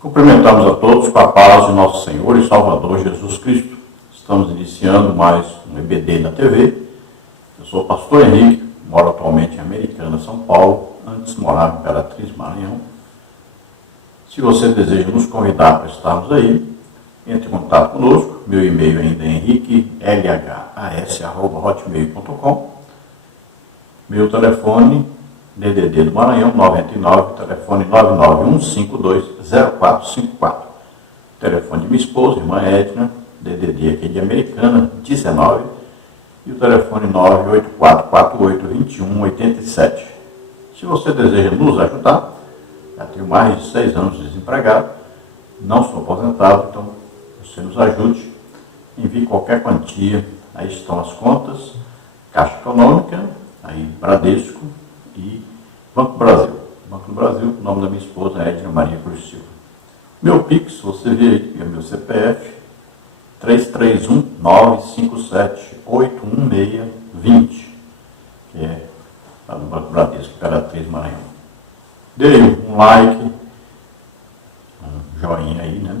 Cumprimentamos a todos com a paz de nosso Senhor e Salvador Jesus Cristo. Estamos iniciando mais um EBD na TV. Eu sou o pastor Henrique, moro atualmente em Americana, São Paulo, antes morava em Imperatriz, Maranhão. Se você deseja nos convidar para estarmos aí, entre em contato conosco. Meu e-mail ainda é henriquelhas@hotmail.com. Meu telefone DDD do Maranhão, 99, telefone 991520454. Telefone de minha esposa, irmã Edna, DDD aqui de Americana, 19, e o telefone 984482187. Se você deseja nos ajudar, já tenho mais de 6 anos desempregado, não sou aposentado, então você nos ajude, envie qualquer quantia, aí estão as contas, Caixa Econômica, aí Bradesco e Banco do Brasil. Banco do Brasil, o nome da minha esposa é Edna Maria Cruz Silva. Meu Pix, você vê aí, é meu CPF, 331-957-816-20, que é lá no Banco Bradesco, Imperatriz, Maranhão. Dê um like, um joinha aí, né?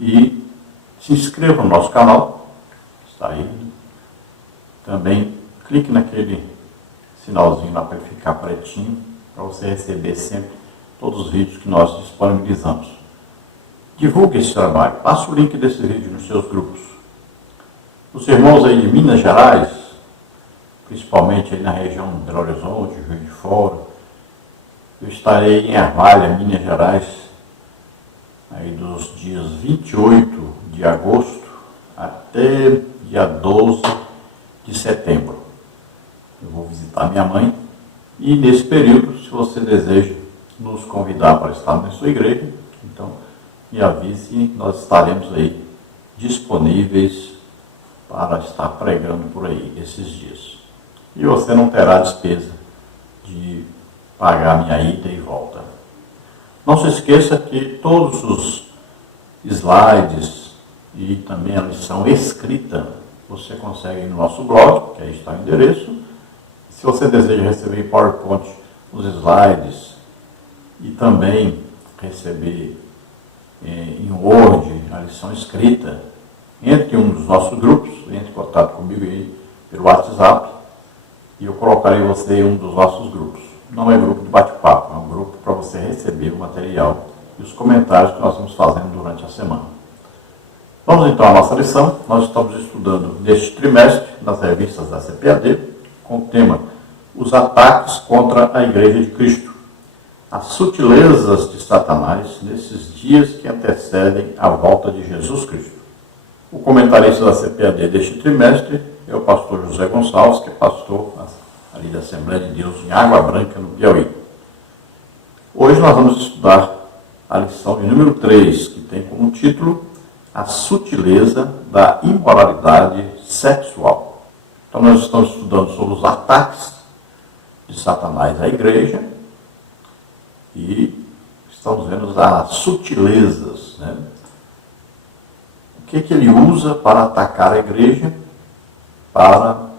E se inscreva no nosso canal, está aí. Também clique naquele sinalzinho lá para ele ficar pretinho, para você receber sempre todos os vídeos que nós disponibilizamos. Divulgue esse trabalho, passe o link desse vídeo nos seus grupos. Os irmãos aí de Minas Gerais, principalmente aí na região de Belo Horizonte, Juiz de Fora, eu estarei em Arvalha, Minas Gerais, aí dos dias 28 de agosto até dia 12 de setembro. Eu vou visitar minha mãe e nesse período, se você deseja nos convidar para estar na sua igreja, então me avise e nós estaremos aí disponíveis para estar pregando por aí esses dias. E você não terá despesa de pagar minha ida e volta. Não se esqueça que todos os slides e também a lição escrita você consegue no nosso blog, que aí está o endereço. Se você deseja receber em PowerPoint os slides e também receber em Word a lição escrita, entre um dos nossos grupos, entre em contato comigo aí pelo WhatsApp e eu colocarei você em um dos nossos grupos. Não é grupo de bate-papo, é um grupo para você receber o material e os comentários que nós vamos fazendo durante a semana. Vamos então à nossa lição. Nós estamos estudando neste trimestre, nas revistas da CPAD, com o tema Os ataques contra a Igreja de Cristo, as sutilezas de Satanás nesses dias que antecedem a volta de Jesus Cristo. O comentarista da CPAD deste trimestre é o pastor José Gonçalves, que é pastor ali da Assembleia de Deus em Água Branca, no Piauí. Hoje nós vamos estudar a lição de número 3, que tem como título A Sutileza da Imoralidade Sexual. Então nós estamos estudando sobre os ataques de Satanás à igreja e estamos vendo as sutilezas, né? O que ele usa para atacar a igreja, para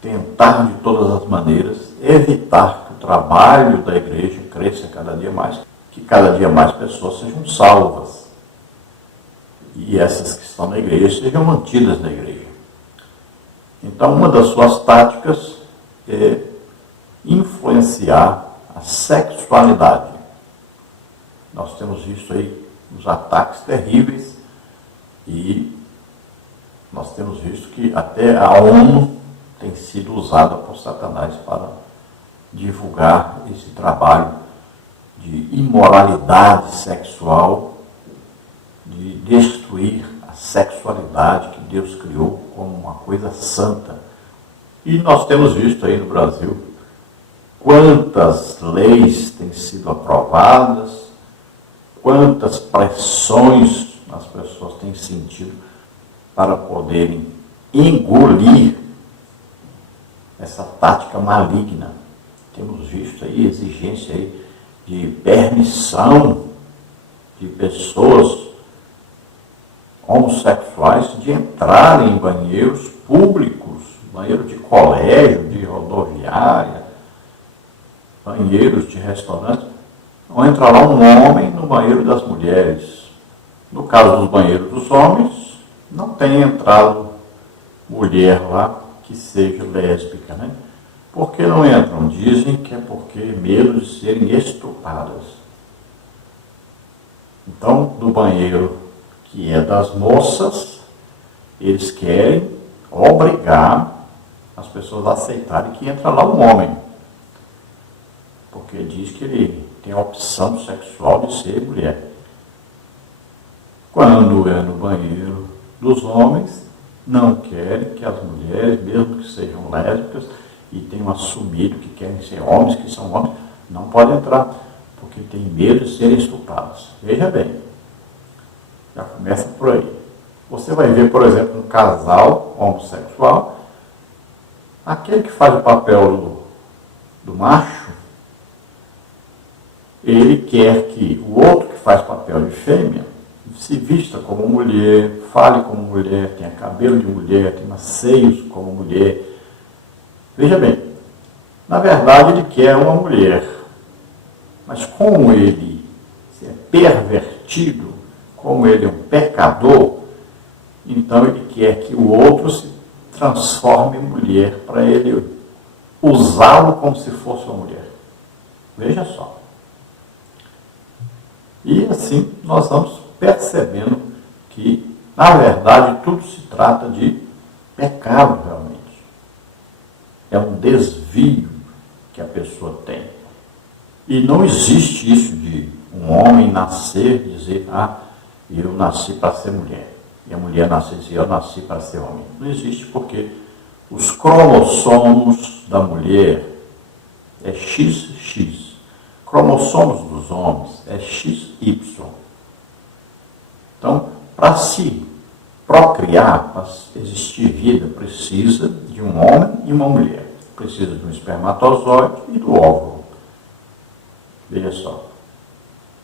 tentar de todas as maneiras evitar que o trabalho da igreja cresça cada dia mais, que cada dia mais pessoas sejam salvas e essas que estão na igreja sejam mantidas na igreja. Então, uma das suas táticas é influenciar a sexualidade. Nós temos visto aí os ataques terríveis e nós temos visto que até a ONU tem sido usada por Satanás para divulgar esse trabalho de imoralidade sexual, de destruir a sexualidade que Deus criou como uma coisa santa. E nós temos visto aí no Brasil quantas leis têm sido aprovadas, quantas pressões as pessoas têm sentido para poderem engolir essa tática maligna. Temos visto aí exigência aí de permissão de pessoas homossexuais de entrarem em banheiros públicos, banheiro de colégio, de rodoviária, banheiros de restaurantes. Não entra lá um homem no banheiro das mulheres. No caso dos banheiros dos homens, não tem entrado mulher lá que seja lésbica, né? Por que não entram? Dizem que é porque medo de serem estupradas. Então, no banheiro que é das moças, eles querem obrigar as pessoas a aceitarem que entra lá um homem. Porque diz que ele tem a opção sexual de ser mulher. Quando é no banheiro dos homens, não querem que as mulheres, mesmo que sejam lésbicas, e tenham assumido que querem ser homens, que são homens, não podem entrar, porque tem medo de serem estuprados. Veja bem, já começa por aí. Você vai ver, por exemplo, um casal homossexual, aquele que faz o papel do macho, ele quer que o outro que faz papel de fêmea se vista como mulher, fale como mulher, tenha cabelo de mulher, tenha seios como mulher. Veja bem, na verdade ele quer uma mulher, mas como ele é pervertido, como ele é um pecador, então ele quer que o outro se transforme em mulher para ele usá-lo como se fosse uma mulher. Veja só. E assim nós vamos percebendo que, na verdade, tudo se trata de pecado realmente. É um desvio que a pessoa tem. E não existe isso de um homem nascer e dizer, eu nasci para ser mulher. E a mulher nascer e dizer, eu nasci para ser homem. Não existe porque os cromossomos da mulher é XX. Cromossomos dos homens é XY. Então, para se procriar, para existir vida, precisa de um homem e uma mulher. Precisa de um espermatozoide e do óvulo. Veja só.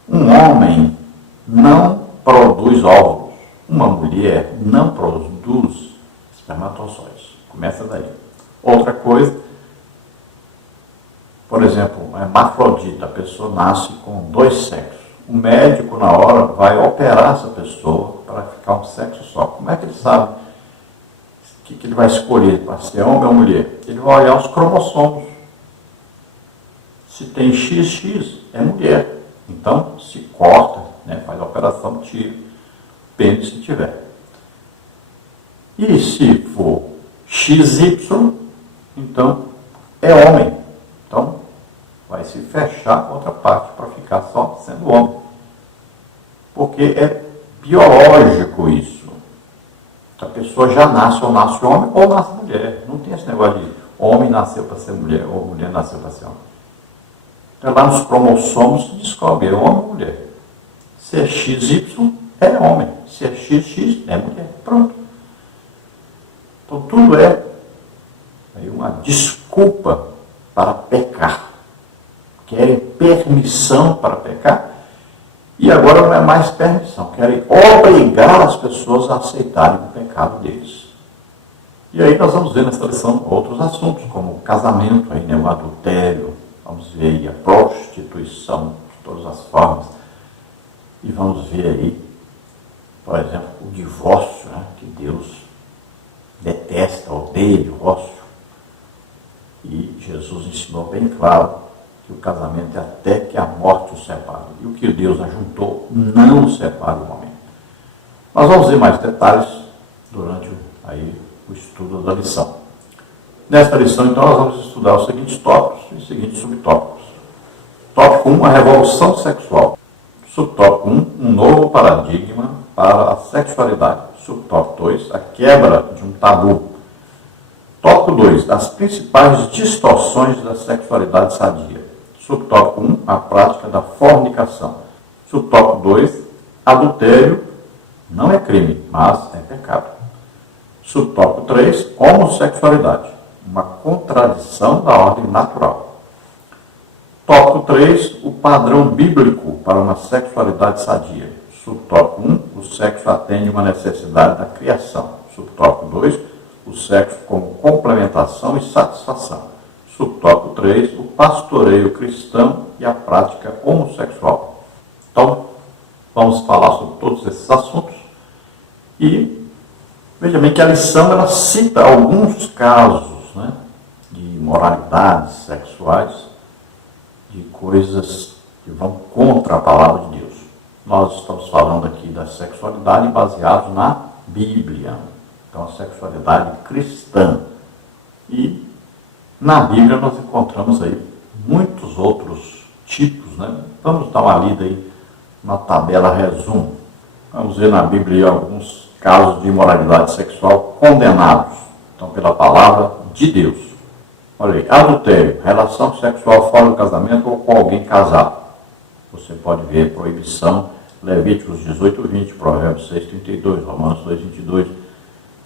Um homem não produz óvulos. Uma mulher não produz espermatozoides. Começa daí. Outra coisa, por exemplo, a hermafrodita, a pessoa nasce com dois sexos. O médico, na hora, vai operar essa pessoa para ficar um sexo só. Como é que ele sabe o que ele vai escolher para ser homem ou mulher? Ele vai olhar os cromossomos. Se tem XX, é mulher. Então, se corta, faz a operação, tira, pênis se tiver. E se for XY, então é homem. Então, vai se fechar a outra parte para ficar só sendo homem. Porque é biológico isso. A pessoa já nasce ou nasce homem ou nasce mulher. Não tem esse negócio de homem nasceu para ser mulher ou mulher nasceu para ser homem. Então, lá nos cromossomos se descobre, é homem ou mulher. Se é XY, é homem. Se é XX, é mulher. Pronto. Então, tudo é uma desculpa para pecar. Querem permissão para pecar, e agora não é mais permissão, querem obrigar as pessoas a aceitarem o pecado deles. E aí nós vamos ver nessa lição outros assuntos, como o casamento, o adultério, vamos ver aí a prostituição de todas as formas, e vamos ver aí, por exemplo, o divórcio, que Deus detesta, odeia divórcio. E Jesus ensinou bem claro que o casamento é até que a morte o separe. E o que Deus ajuntou, não separa o homem. Nós vamos ver mais detalhes durante o estudo da lição. Nesta lição, então, nós vamos estudar os seguintes tópicos e os seguintes subtópicos. Tópico 1, a revolução sexual. Subtópico 1, um novo paradigma para a sexualidade. Subtópico 2, a quebra de um tabu. Tópico 2, as principais distorções da sexualidade sadia. Subtópico 1, a prática da fornicação. Subtópico 2, adultério não é crime, mas é pecado. Subtópico 3, homossexualidade, uma contradição da ordem natural. Tópico 3, o padrão bíblico para uma sexualidade sadia. Subtópico 1, o sexo atende uma necessidade da criação. Subtópico 2, o sexo como complementação e satisfação. Subtópico 3, o pastoreio cristão e a prática homossexual. Então, vamos falar sobre todos esses assuntos e veja bem que a lição ela cita alguns casos, né, de imoralidades sexuais, de coisas que vão contra a palavra de Deus. Nós estamos falando aqui da sexualidade baseada na Bíblia, então a sexualidade cristã. E na Bíblia nós encontramos aí muitos outros tipos, né? Vamos dar uma lida aí na tabela resumo. Vamos ver na Bíblia alguns casos de imoralidade sexual condenados, então pela palavra de Deus. Olha aí, adultério, relação sexual fora do casamento ou com alguém casado. Você pode ver proibição, Levíticos 18:20, Provérbios 6:32, Romanos 2:22.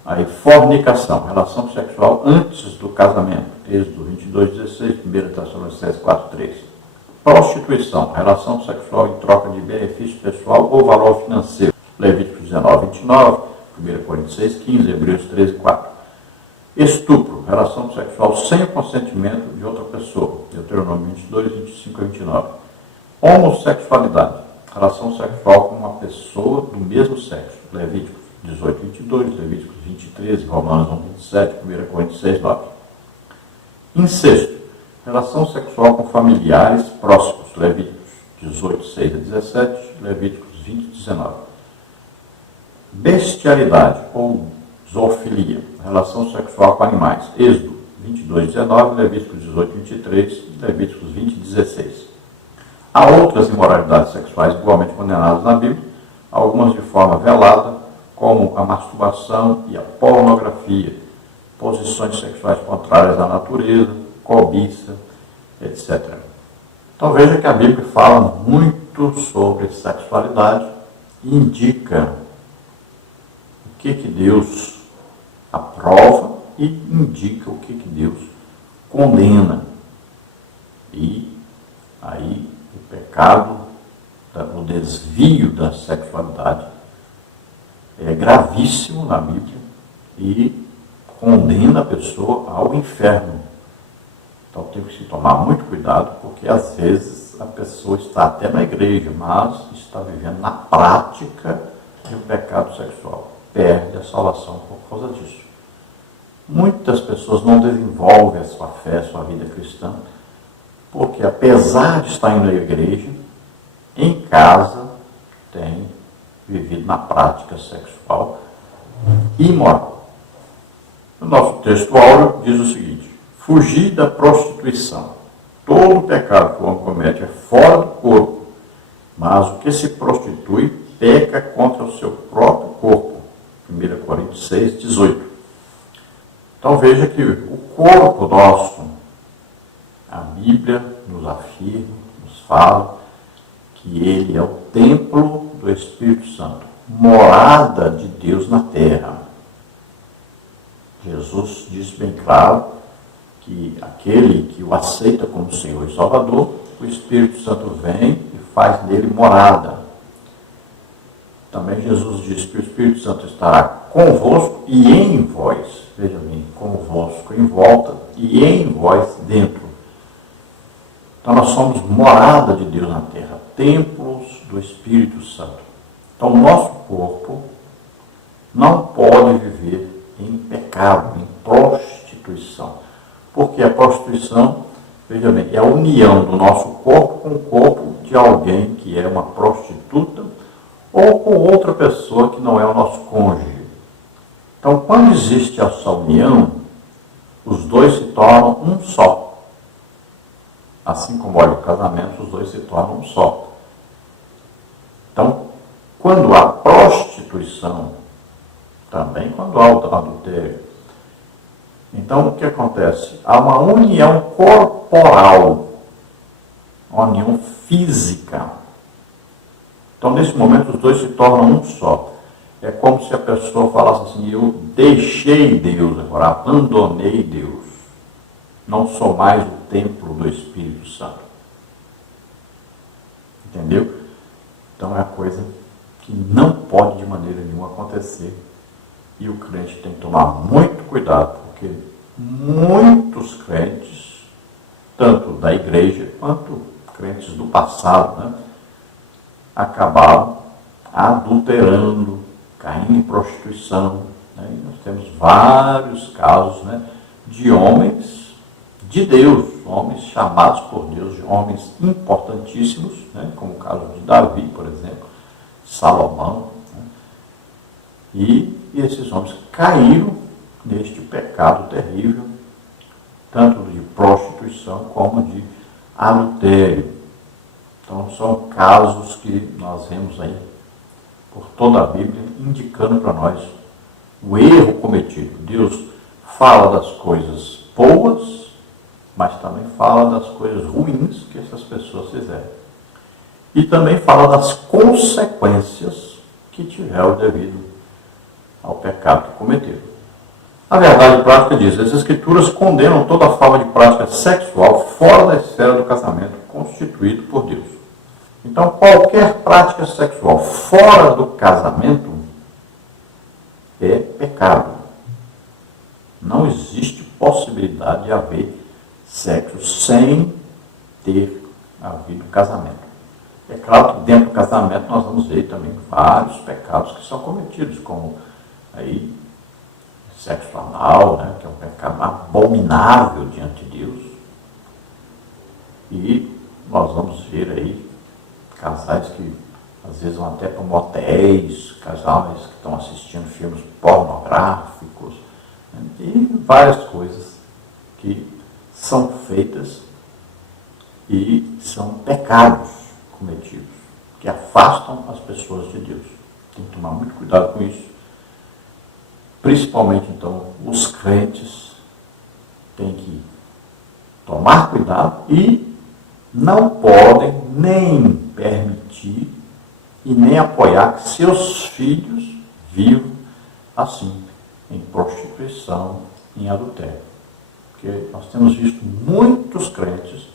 Aí, fornicação, relação sexual antes do casamento, Êxodo 22:16, 1 Tessalonicenses 4:3. Prostituição, relação sexual em troca de benefício pessoal ou valor financeiro, Levíticos 19:29, 1 Coríntios 6:15, Hebreus 13:4. Estupro, relação sexual sem o consentimento de outra pessoa, Deuteronômio 22:25-29. Homossexualidade, relação sexual com uma pessoa do mesmo sexo, Levíticos 18:22, Levíticos 20:13, Romanos 1:27, 1 Coríntios 6:9. Incesto, relação sexual com familiares próximos, Levíticos 18:6-17, Levíticos 20:19. Bestialidade ou zoofilia, relação sexual com animais, Êxodo 22:19, Levíticos 18:23, Levíticos 20:16. Há outras imoralidades sexuais igualmente condenadas na Bíblia, algumas de forma velada, como a masturbação e a pornografia, posições sexuais contrárias à natureza, cobiça, etc. Então veja que a Bíblia fala muito sobre sexualidade e indica o que Deus aprova e indica o que Deus condena. E aí o pecado, o desvio da sexualidade é gravíssimo na Bíblia e condena a pessoa ao inferno. Então tem que se tomar muito cuidado, porque às vezes a pessoa está até na igreja, mas está vivendo na prática de um pecado sexual. Perde a salvação por causa disso. Muitas pessoas não desenvolvem a sua fé, a sua vida cristã, porque apesar de estar indo à igreja, em casa tem vivido na prática sexual imoral. O nosso texto áureo diz o seguinte: fugir da prostituição. Todo pecado que o homem comete é fora do corpo, mas o que se prostitui peca contra o seu próprio corpo. 1 Coríntios 6:18. Então veja que o corpo nosso, a Bíblia nos afirma, nos fala que ele é o templo do Espírito Santo, morada de Deus na terra. Jesus disse bem claro que aquele que o aceita como Senhor e Salvador, o Espírito Santo vem e faz nele morada. Também Jesus disse que o Espírito Santo estará convosco e em vós. Veja bem, convosco, em volta e em vós dentro. Então nós somos morada de Deus na terra, templos do Espírito Santo. Então o nosso corpo não pode viver em pecado, em prostituição. Porque a prostituição, veja bem, é a união do nosso corpo com o corpo de alguém que é uma prostituta ou com outra pessoa que não é o nosso cônjuge. Então, quando existe essa união, os dois se tornam um só. Assim como olha o casamento, os dois se tornam um só. Então, quando há prostituição, também quando há o adultério, então o que acontece? Há uma união corporal, uma união física. Então, nesse momento, os dois se tornam um só. É como se a pessoa falasse assim: eu deixei Deus agora, abandonei Deus. Não sou mais o templo do Espírito Santo. Entendeu? Então é a coisa que não pode de maneira nenhuma acontecer. E o crente tem que tomar muito cuidado, porque muitos crentes tanto da igreja quanto crentes do passado, né, acabaram adulterando, caindo em prostituição. Né? E nós temos vários casos, né, de homens de Deus, homens chamados por Deus, de homens importantíssimos, né, como o caso de Davi, por exemplo, Salomão, né? E esses homens caíram neste pecado terrível, tanto de prostituição como de adultério. Então, são casos que nós vemos aí por toda a Bíblia, indicando para nós o erro cometido. Deus fala das coisas boas, mas também fala das coisas ruins que essas pessoas fizeram. E também fala das consequências que tiveram devido ao pecado que cometeram. A verdade prática diz: as Escrituras condenam toda forma de prática sexual fora da esfera do casamento constituído por Deus. Então, qualquer prática sexual fora do casamento é pecado. Não existe possibilidade de haver sexo sem ter havido casamento. É claro que dentro do casamento nós vamos ver também vários pecados que são cometidos, como aí sexo anal, né, que é um pecado abominável diante de Deus. E nós vamos ver aí casais que às vezes vão até para motéis, casais que estão assistindo filmes pornográficos, né, e várias coisas que são feitas e são pecados cometidos, que afastam as pessoas de Deus. Tem que tomar muito cuidado com isso. Principalmente, então, os crentes têm que tomar cuidado e não podem nem permitir e nem apoiar que seus filhos vivam assim, em prostituição, em adultério. Porque nós temos visto muitos crentes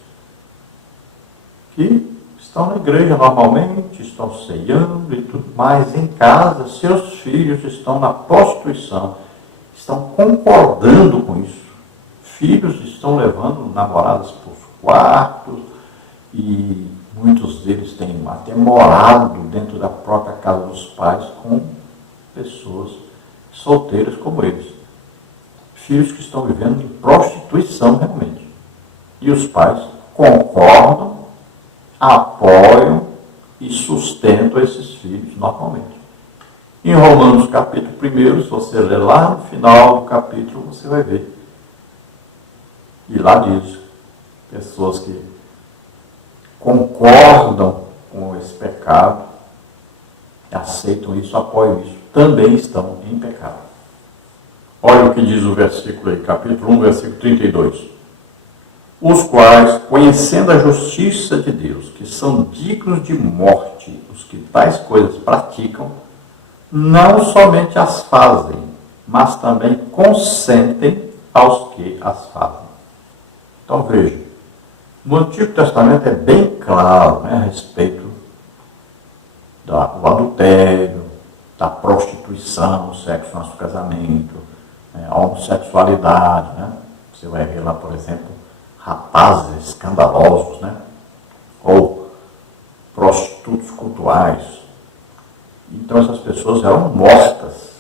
que estão na igreja normalmente, estão ceiando e tudo mais, em casa, seus filhos estão na prostituição, estão concordando com isso. Filhos estão levando namoradas para os quartos e muitos deles têm até morado dentro da própria casa dos pais com pessoas solteiras como eles. Filhos que estão vivendo em prostituição realmente. E os pais concordam, apoiam e sustentam esses filhos normalmente. Em Romanos capítulo 1, se você ler lá no final do capítulo, você vai ver. E lá diz, pessoas que concordam com esse pecado, aceitam isso, apoiam isso, também estão em pecado. Olha o que diz o versículo aí, capítulo 1, versículo 32. Os quais, conhecendo a justiça de Deus, que são dignos de morte, os que tais coisas praticam, não somente as fazem, mas também consentem aos que as fazem. Então veja, no Antigo Testamento é bem claro, né, a respeito do adultério, da prostituição, sexo antes do casamento, a homossexualidade, né? Você vai ver lá, por exemplo, rapazes escandalosos, né? Ou prostitutos cultuais. Então essas pessoas eram mortas.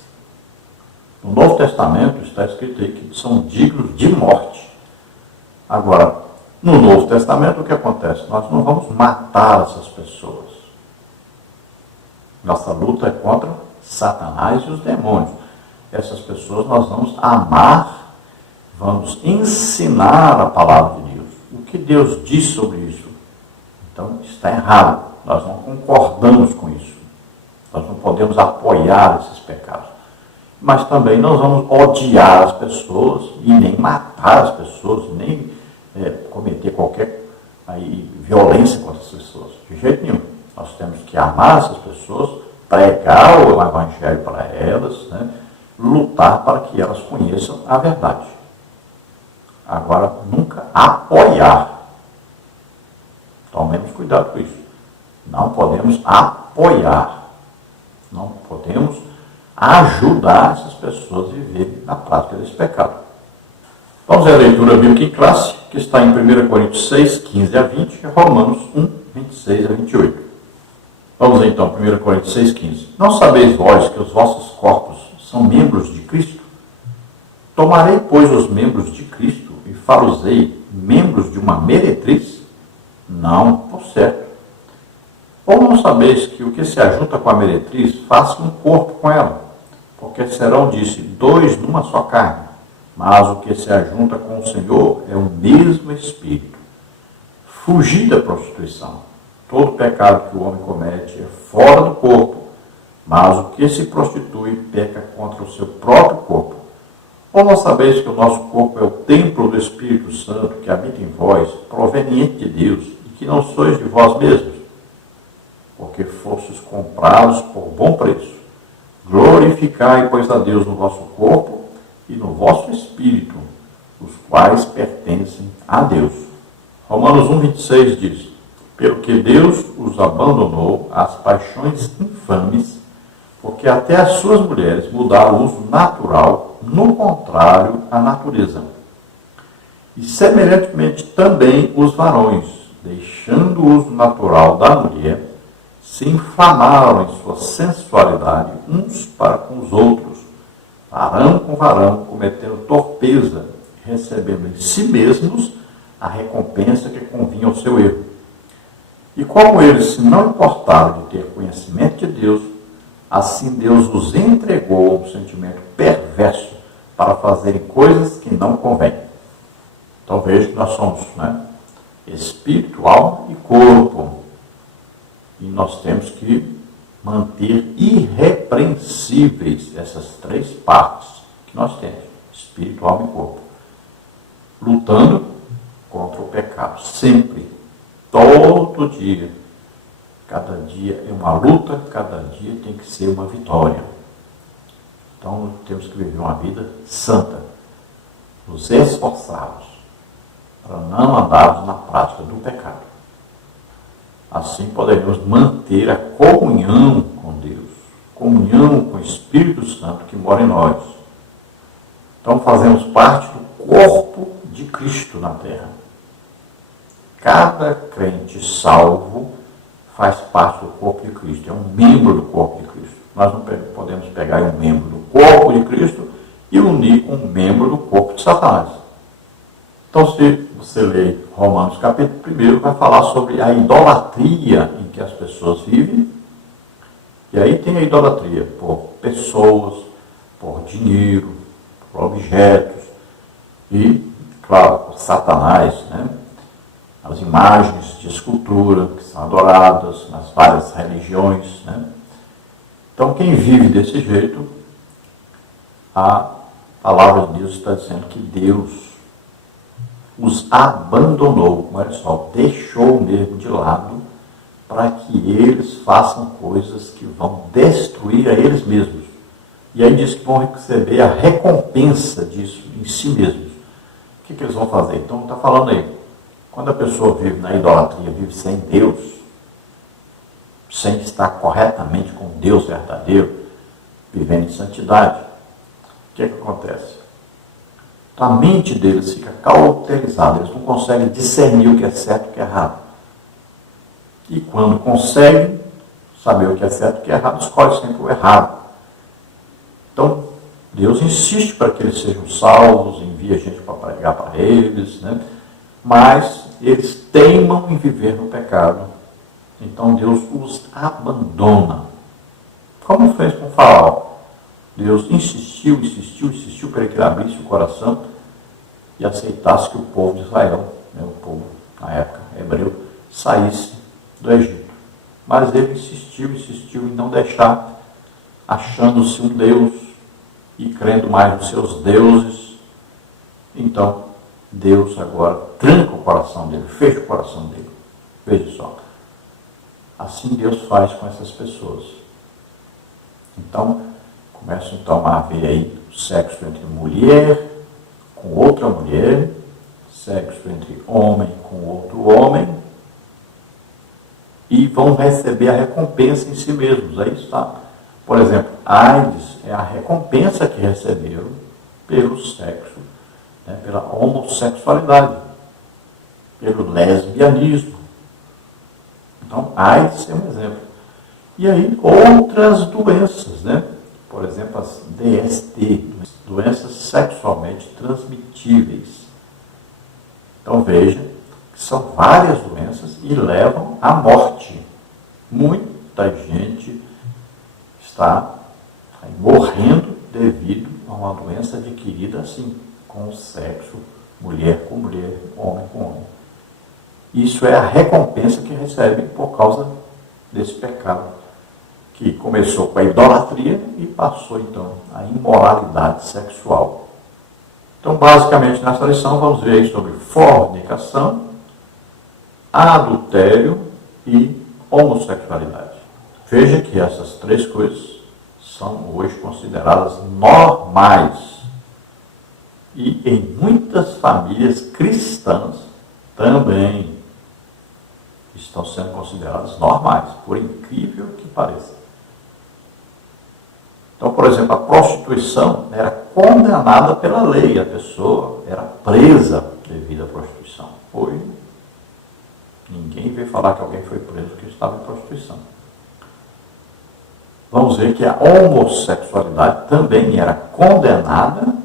No Novo Testamento está escrito aí que são dignos de morte. Agora, no Novo Testamento o que acontece? Nós não vamos matar essas pessoas. Nossa luta é contra Satanás e os demônios. Essas pessoas nós vamos amar, vamos ensinar a palavra de Deus. O que Deus diz sobre isso? Então, está errado. Nós não concordamos com isso. Nós não podemos apoiar esses pecados. Mas também nós vamos odiar as pessoas e nem matar as pessoas, nem cometer qualquer violência contra as pessoas. De jeito nenhum. Nós temos que amar essas pessoas, pregar o evangelho para elas, né? Lutar para que elas conheçam a verdade. Agora, nunca apoiar. Tomemos cuidado com isso. Não podemos apoiar. Não podemos ajudar essas pessoas a viverem na prática desse pecado. Vamos ver a leitura bíblica em classe, que está em 1 Coríntios 6, 15 a 20, e Romanos 1, 26 a 28. Vamos então, 1 Coríntios 6, 15. Não sabeis vós que os vossos corpos são membros de Cristo? Tomarei, pois, os membros de Cristo e far-os-ei membros de uma meretriz? Não, por certo. Ou não sabeis que o que se ajunta com a meretriz faz um corpo com ela? Porque serão, disse, dois numa só carne. Mas o que se ajunta com o Senhor é o mesmo Espírito. Fugir da prostituição. Todo pecado que o homem comete é fora do corpo, mas o que se prostitui peca contra o seu próprio corpo. Ou não sabeis que o nosso corpo é o templo do Espírito Santo que habita em vós, proveniente de Deus, e que não sois de vós mesmos? Porque fostes comprados por bom preço. Glorificai, pois, a Deus no vosso corpo e no vosso espírito, os quais pertencem a Deus. Romanos 1, 26 diz: pelo que Deus os abandonou às paixões infames, porque até as suas mulheres mudaram o uso natural, no contrário à natureza. E semelhantemente também os varões, deixando o uso natural da mulher, se inflamaram em sua sensualidade uns para com os outros, varão com varão, cometendo torpeza, recebendo em si mesmos a recompensa que convinha ao seu erro. E como eles se não importaram de ter conhecimento de Deus, assim Deus os entregou a um sentimento perverso para fazerem coisas que não convêm. Então veja que nós somos, espírito, alma e corpo. E nós temos que manter irrepreensíveis essas três partes que nós temos, espírito, alma e corpo. Lutando contra o pecado, sempre, todo dia. Cada dia é uma luta, cada dia tem que ser uma vitória. Então temos que viver uma vida santa, nos esforçarmos para não andarmos na prática do pecado. Assim poderemos manter a comunhão com Deus, comunhão com o Espírito Santo que mora em nós. Então fazemos parte do corpo de Cristo na terra. Cada crente salvo faz parte do corpo de Cristo, é um membro do corpo de Cristo. Nós não podemos pegar um membro do corpo de Cristo e unir com um membro do corpo de Satanás. Então, se você lê Romanos capítulo 1, vai falar sobre a idolatria em que as pessoas vivem. E aí tem a idolatria por pessoas, por dinheiro, por objetos e, claro, por Satanás, as imagens de escultura que são adoradas nas várias religiões. Então, quem vive desse jeito, a palavra de Deus está dizendo que Deus os abandonou, olha só, deixou mesmo de lado, para que eles façam coisas que vão destruir a eles mesmos. E aí diz que vão receber a recompensa disso em si mesmos. O que eles vão fazer? Então está falando aí, quando a pessoa vive na idolatria, vive sem Deus, sem estar corretamente com Deus verdadeiro, vivendo em santidade, o que acontece? A mente deles fica cauterizada, eles não conseguem discernir o que é certo e o que é errado. E quando conseguem saber o que é certo e o que é errado, escolhem sempre o errado. Então, Deus insiste para que eles sejam salvos, envia gente para pregar para eles, mas eles teimam em viver no pecado. Então, Deus os abandona. Como fez com Faraó. Deus insistiu para que ele abrisse o coração e aceitasse que o povo de Israel, o povo, na época, hebreu, saísse do Egito. Mas ele insistiu em não deixar, achando-se um Deus e crendo mais nos seus deuses. Então, Deus agora tranca o coração dele, fecha o coração dele. Veja só. Assim Deus faz com essas pessoas. Então, começa então a haver aí sexo entre mulher com outra mulher, sexo entre homem com outro homem, e vão receber a recompensa em si mesmos. Aí está. Por exemplo, AIDS é a recompensa que receberam pelo sexo né, pela homossexualidade, pelo lesbianismo. Então, AIDS é um exemplo. E aí, outras doenças, né? Por exemplo, as DST, doenças sexualmente transmitíveis. Então, veja que são várias doenças e levam à morte. Muita gente está morrendo devido a uma doença adquirida assim, com o sexo, mulher com mulher, homem com homem. Isso é a recompensa que recebem por causa desse pecado, que começou com a idolatria e passou então à imoralidade sexual. Então, basicamente, nessa lição vamos ver aí sobre fornicação, adultério e homossexualidade. Veja que essas três coisas são hoje consideradas normais. E em muitas famílias cristãs também estão sendo consideradas normais, por incrível que pareça. Então, por exemplo, a prostituição era condenada pela lei, a pessoa era presa devido à prostituição. Hoje, ninguém veio falar que alguém foi preso porque estava em prostituição. Vamos ver que a homossexualidade também era condenada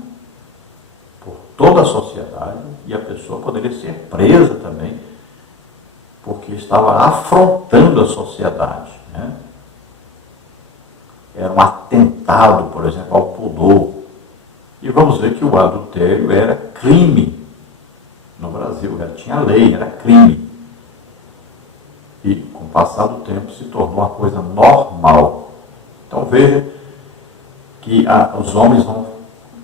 por toda a sociedade e a pessoa poderia ser presa também porque estava afrontando a sociedade, né? Era um atentado, por exemplo, ao pudor. E vamos ver que o adultério era crime no Brasil, tinha lei, era crime. E com o passar do tempo se tornou uma coisa normal. Então veja que os homens vão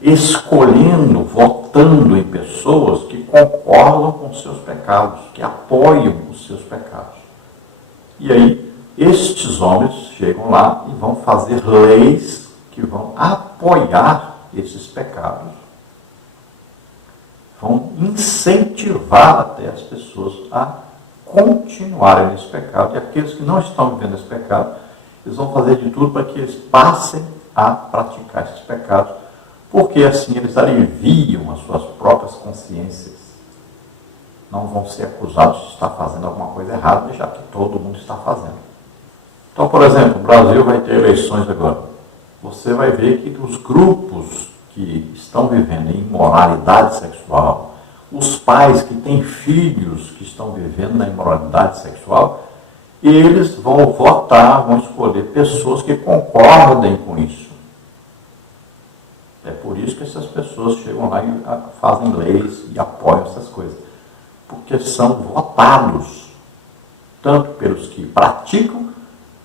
escolhendo, votando em pessoas que concordam com os seus pecados, que apoiam os seus pecados. E aí, estes homens chegam lá e vão fazer leis que vão apoiar esses pecados, vão incentivar até as pessoas a continuarem nesse pecado, e aqueles que não estão vivendo esse pecado, eles vão fazer de tudo para que eles passem a praticar esses pecados, porque assim eles aliviam as suas próprias consciências. Não vão ser acusados de estar fazendo alguma coisa errada, já que todo mundo está fazendo. Então, por exemplo, o Brasil vai ter eleições agora. Você vai ver que os grupos que estão vivendo em imoralidade sexual, os pais que têm filhos que estão vivendo na imoralidade sexual, eles vão votar, vão escolher pessoas que concordem com isso. É por isso que essas pessoas chegam lá e fazem leis e apoiam essas coisas. Porque são votados, tanto pelos que praticam,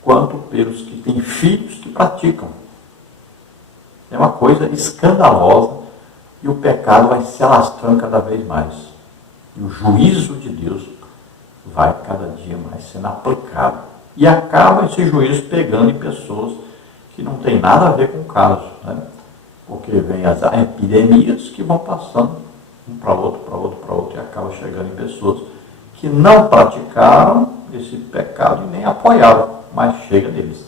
quanto pelos que têm filhos que praticam. É uma coisa escandalosa e o pecado vai se alastrando cada vez mais. E o juízo de Deus vai cada dia mais sendo aplicado. E acaba esse juízo pegando em pessoas que não tem nada a ver com o caso, né? Porque vem as epidemias que vão passando um para outro, para outro, para outro, e acaba chegando em pessoas que não praticaram esse pecado e nem apoiaram, mas chega neles.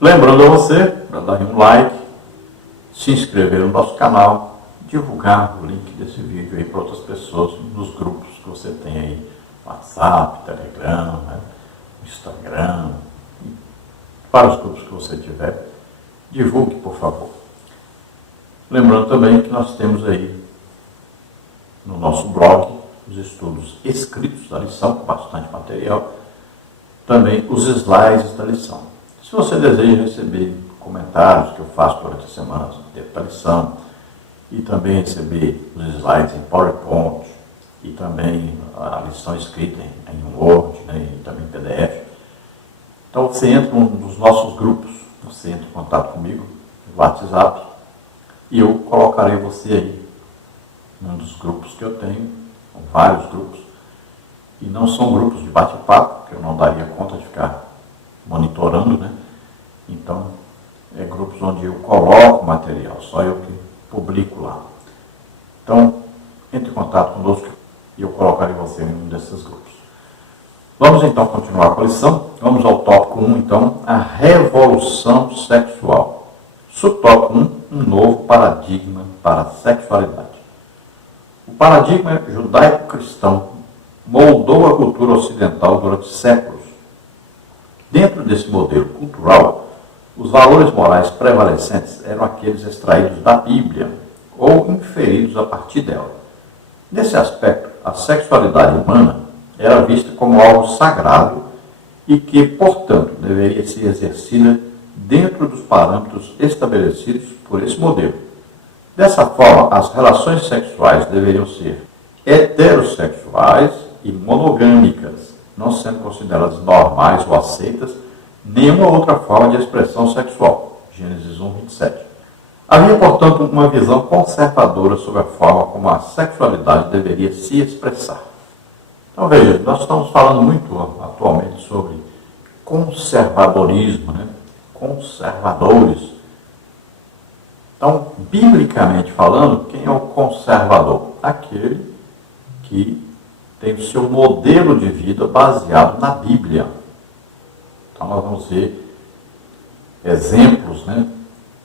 Lembrando a você, para dar um like, se inscrever no nosso canal, divulgar o link desse vídeo aí para outras pessoas nos grupos que você tem aí, WhatsApp, Telegram, né, Instagram, vários grupos que você tiver, divulgue, por favor. Lembrando também que nós temos aí no nosso blog os estudos escritos da lição, com bastante material, também os slides da lição. Se você deseja receber comentários que eu faço durante a semana dentro da lição, e também receber os slides em PowerPoint, e também a lição escrita em Word, né, e também em PDF, então você entra num dos nossos grupos, você entra em contato comigo no WhatsApp, e eu colocarei você aí num dos grupos que eu tenho, são vários grupos, e não são grupos de bate-papo, que eu não daria conta de ficar monitorando, né? Então, é grupos onde eu coloco material, só eu que publico lá. Então, entre em contato conosco e eu colocarei você em um desses grupos. Vamos então continuar com a lição. Vamos ao tópico 1, então, a revolução sexual. Subtópico 1, um novo paradigma para a sexualidade. O paradigma judaico-cristão moldou a cultura ocidental durante séculos. Dentro desse modelo cultural, os valores morais prevalecentes eram aqueles extraídos da Bíblia ou inferidos a partir dela. Nesse aspecto, a sexualidade humana era vista como algo sagrado e que, portanto, deveria ser exercida dentro dos parâmetros estabelecidos por esse modelo. Dessa forma, as relações sexuais deveriam ser heterossexuais e monogâmicas, não sendo consideradas normais ou aceitas nenhuma outra forma de expressão sexual. Gênesis 1, 27. Havia, portanto, uma visão conservadora sobre a forma como a sexualidade deveria se expressar. Então, veja, nós estamos falando muito atualmente sobre conservadorismo, né? Conservadores. Então, biblicamente falando, quem é o conservador? Aquele que tem o seu modelo de vida baseado na Bíblia. Então, nós vamos ver exemplos, né,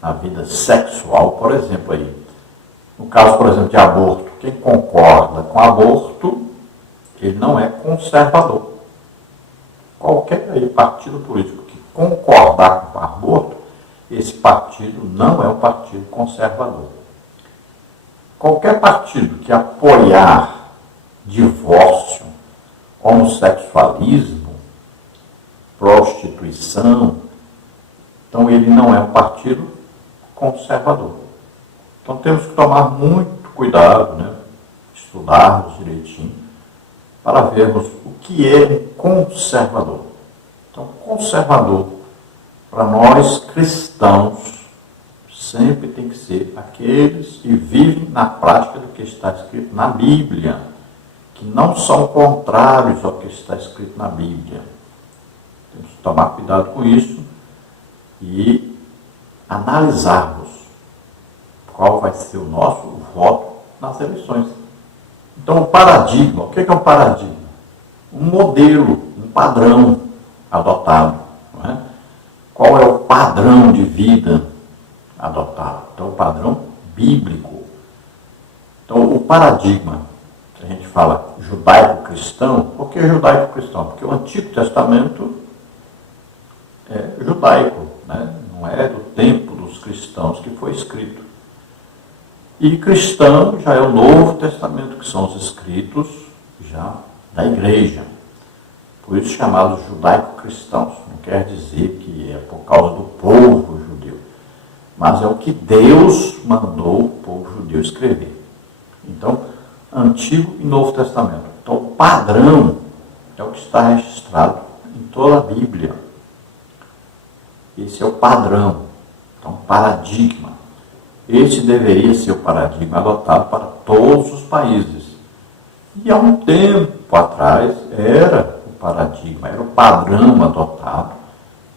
na vida sexual, por exemplo, aí. No caso, por exemplo, de aborto, quem concorda com aborto, ele não é conservador. Qualquer aí, partido político que concordar com o aborto, esse partido não é um partido conservador. Qualquer partido que apoiar divórcio, homossexualismo, prostituição, então ele não é um partido conservador. Então temos que tomar muito cuidado, né? Estudarmos direitinho, para vermos o que é um conservador. Então, conservador, para nós cristãos, sempre tem que ser aqueles que vivem na prática do que está escrito na Bíblia, que não são contrários ao que está escrito na Bíblia. Temos que tomar cuidado com isso e analisarmos qual vai ser o nosso voto nas eleições. Então, o paradigma, o que é um paradigma? Um modelo, um padrão adotado. Não é? Qual é o padrão de vida adotado? Então, o padrão bíblico. Então, o paradigma, se a gente fala judaico-cristão, por que judaico-cristão? Porque o Antigo Testamento é judaico, né? Não é do tempo dos cristãos que foi escrito. E cristão já é o Novo Testamento, que são os escritos já da igreja. Por isso chamados judaico-cristãos. Não quer dizer que é por causa do povo judeu, mas é o que Deus mandou o povo judeu escrever. Então, Antigo e Novo Testamento. Então, o padrão é o que está registrado em toda a Bíblia. Esse é o padrão. Então, paradigma. Esse deveria ser o paradigma adotado para todos os países. E há um tempo atrás era o paradigma, era o padrão adotado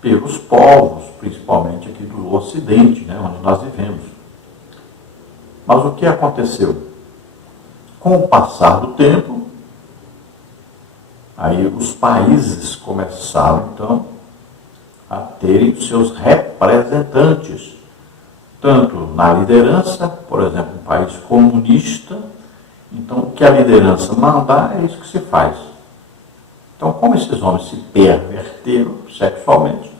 pelos povos, principalmente aqui do Ocidente, né, onde nós vivemos. Mas o que aconteceu? Com o passar do tempo, aí os países começaram, então, a terem os seus representantes, tanto na liderança, por exemplo, um país comunista, então o que a liderança mandar é isso que se faz. Então, como esses homens se perverteram sexualmente,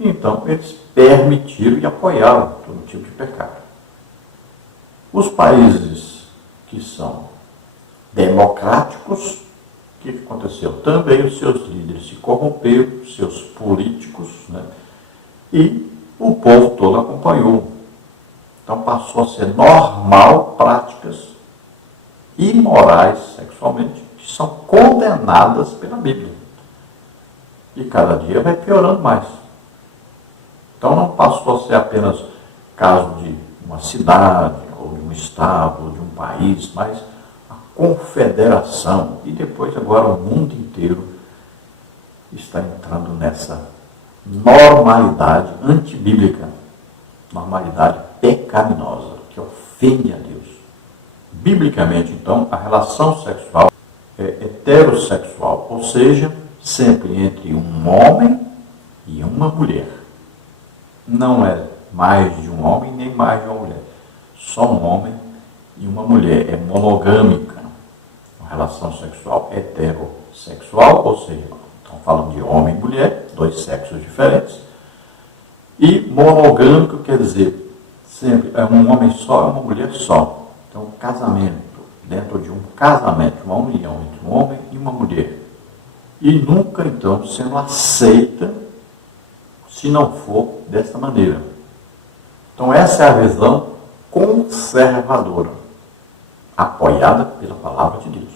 então eles permitiram e apoiaram todo tipo de pecado. Os países que são democráticos, o que aconteceu? Também os seus líderes se corromperam, seus políticos, né? E o povo todo acompanhou. Então passou a ser normal práticas imorais sexualmente, que são condenadas pela Bíblia. E cada dia vai piorando mais. Então não passou a ser apenas caso de uma cidade, ou de um estado, ou de um país, mas a confederação. E depois agora o mundo inteiro está entrando nessa normalidade antibíblica, normalidade pecaminosa, que ofende a Deus. Biblicamente, então, a relação sexual é heterossexual, ou seja, sempre entre um homem e uma mulher. Não é mais de um homem nem mais de uma mulher. Só um homem e uma mulher é monogâmica, uma relação sexual heterossexual, ou seja, estão falando de homem e mulher, dois sexos diferentes, e monogâmico quer dizer sempre é um homem só, é uma mulher só. Então, casamento, dentro de um casamento, uma união entre um homem e uma mulher. E nunca, então, sendo aceita se não for dessa maneira. Então, essa é a visão conservadora, apoiada pela palavra de Deus.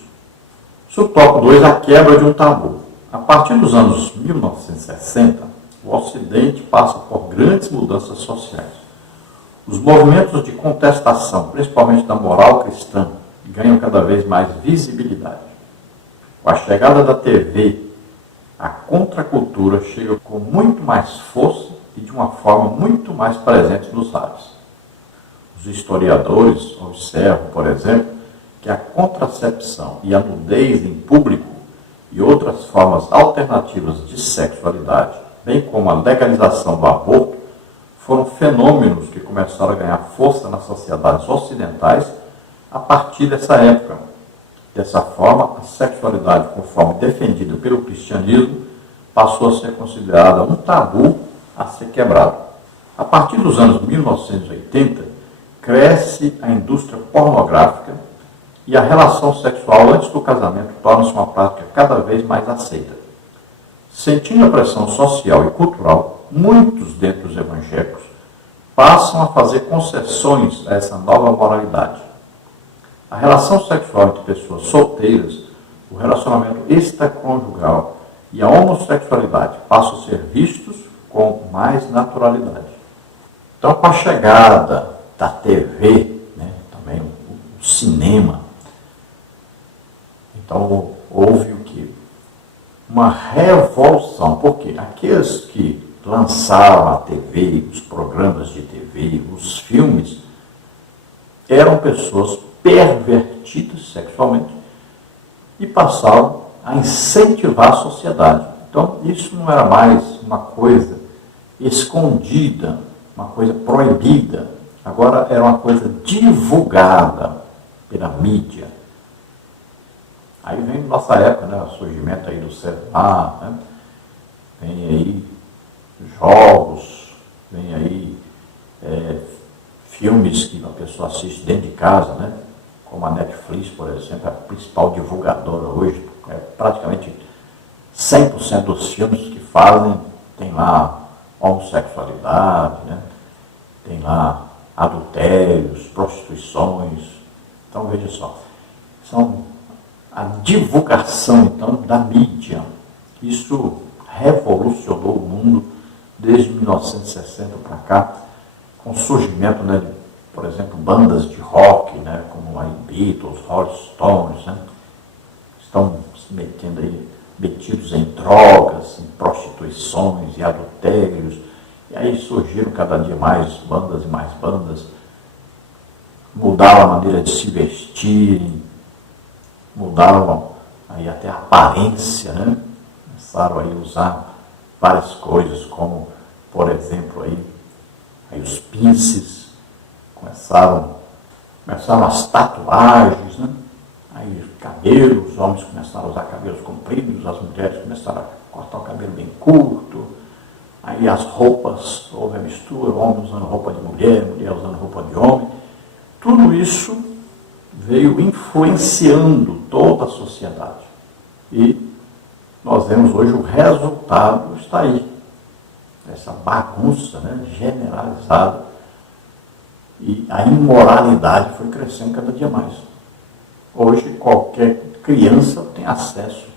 Isso, o tópico 2, a quebra de um tabu. A partir dos anos 1960, o Ocidente passa por grandes mudanças sociais. Os movimentos de contestação, principalmente da moral cristã, ganham cada vez mais visibilidade. Com a chegada da TV, a contracultura chega com muito mais força e de uma forma muito mais presente nos lares. Os historiadores observam, por exemplo, que a contracepção e a nudez em público e outras formas alternativas de sexualidade, bem como a legalização do aborto, foram fenômenos que começaram a ganhar força nas sociedades ocidentais a partir dessa época. Dessa forma, a sexualidade, conforme defendida pelo cristianismo, passou a ser considerada um tabu a ser quebrado. A partir dos anos 1980, cresce a indústria pornográfica e a relação sexual antes do casamento torna-se uma prática cada vez mais aceita. Sentindo a pressão social e cultural, muitos dentre os evangélicos passam a fazer concessões a essa nova moralidade. A relação sexual entre pessoas solteiras, o relacionamento extraconjugal e a homossexualidade passam a ser vistos com mais naturalidade. Então, com a chegada da TV, também o cinema, então houve o quê? Uma revolução, porque aqueles que lançaram a TV, os programas de TV, os filmes, eram pessoas pervertidas sexualmente e passaram a incentivar a sociedade. Então, isso não era mais uma coisa escondida, uma coisa proibida. Agora era uma coisa divulgada pela mídia. Aí vem nossa época, o surgimento aí do celular, vem aí jogos, vem aí filmes que a pessoa assiste dentro de casa, como a Netflix, por exemplo, é a principal divulgadora hoje. Praticamente 100% dos filmes que fazem tem lá homossexualidade, tem lá adultérios, prostituições. Então, veja só, são a divulgação, então, da mídia. Isso revolucionou o mundo desde 1960 para cá, com o surgimento, por exemplo, bandas de rock, como aí Beatles, Rolling Stones, estão se metidos em drogas, em prostituições e adultérios. E aí surgiram cada dia mais bandas e mais bandas, mudaram a maneira de se vestirem, mudaram aí até a aparência, começaram aí a usar várias coisas, como, por exemplo, aí os pinces, começaram as tatuagens, aí os cabelos, os homens começaram a usar cabelos compridos, as mulheres começaram a cortar o cabelo bem curto, aí as roupas, houve a mistura, homem usando roupa de mulher, mulher usando roupa de homem. Tudo isso veio influenciando toda a sociedade. E nós vemos hoje o resultado está aí. Essa bagunça generalizada. E a imoralidade foi crescendo cada dia mais. Hoje qualquer criança tem acesso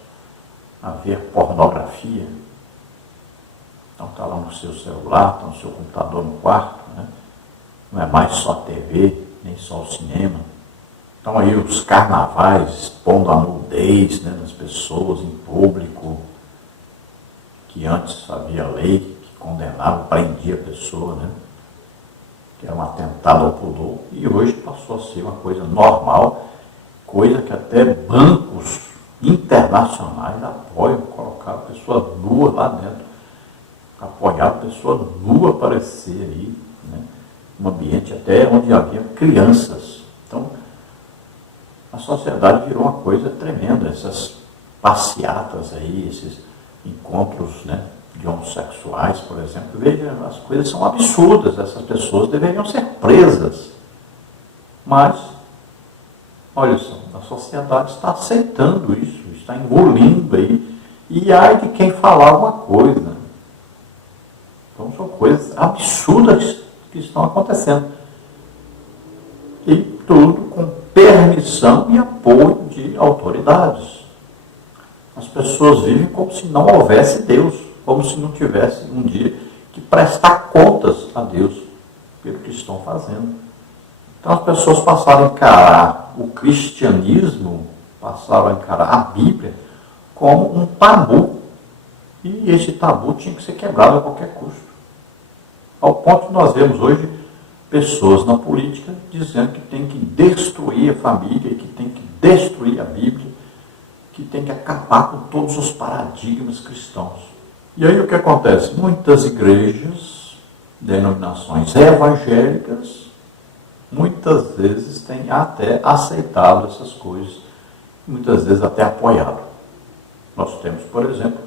a ver pornografia. Então está lá no seu celular, está no seu computador no quarto. Não é mais só a TV, nem só o cinema. Então aí os carnavais expondo a nudez das pessoas em público, que antes havia lei que condenava, prendia a pessoa, que era um atentado ao pudor, e hoje passou a ser uma coisa normal, coisa que até bancos internacionais apoiam colocar a pessoa nua lá dentro, apoiar a pessoa nua aparecer aí, um ambiente até onde havia crianças. Então, a sociedade virou uma coisa tremenda. Essas passeatas aí, esses encontros, né, de homossexuais, por exemplo, veja, as coisas são absurdas. Essas pessoas deveriam ser presas. Mas, olha só, a sociedade está aceitando isso, está engolindo aí. E ai de quem falar alguma coisa. Então são coisas absurdas que estão acontecendo. E tudo com permissão e apoio de autoridades. As pessoas vivem como se não houvesse Deus, como se não tivesse um dia que prestar contas a Deus pelo que estão fazendo. Então as pessoas passaram a encarar o cristianismo, passaram a encarar a Bíblia como um tabu. E esse tabu tinha que ser quebrado a qualquer custo. Ao ponto que nós vemos hoje pessoas na política dizendo que tem que destruir a família, que tem que destruir a Bíblia, que tem que acabar com todos os paradigmas cristãos. E aí o que acontece? Muitas igrejas, denominações evangélicas, muitas vezes têm até aceitado essas coisas, muitas vezes até apoiado. Nós temos, por exemplo,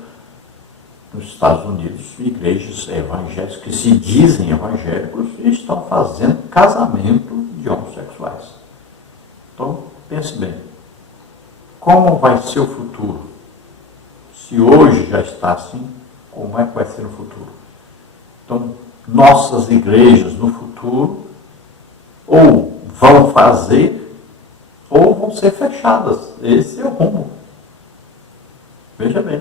nos Estados Unidos, igrejas evangélicas que se dizem evangélicos e estão fazendo casamento de homossexuais. Então, pense bem, como vai ser o futuro? Se hoje já está assim, como é que vai ser no futuro? Então, nossas igrejas no futuro ou vão fazer ou vão ser fechadas. Esse é o rumo. Veja bem.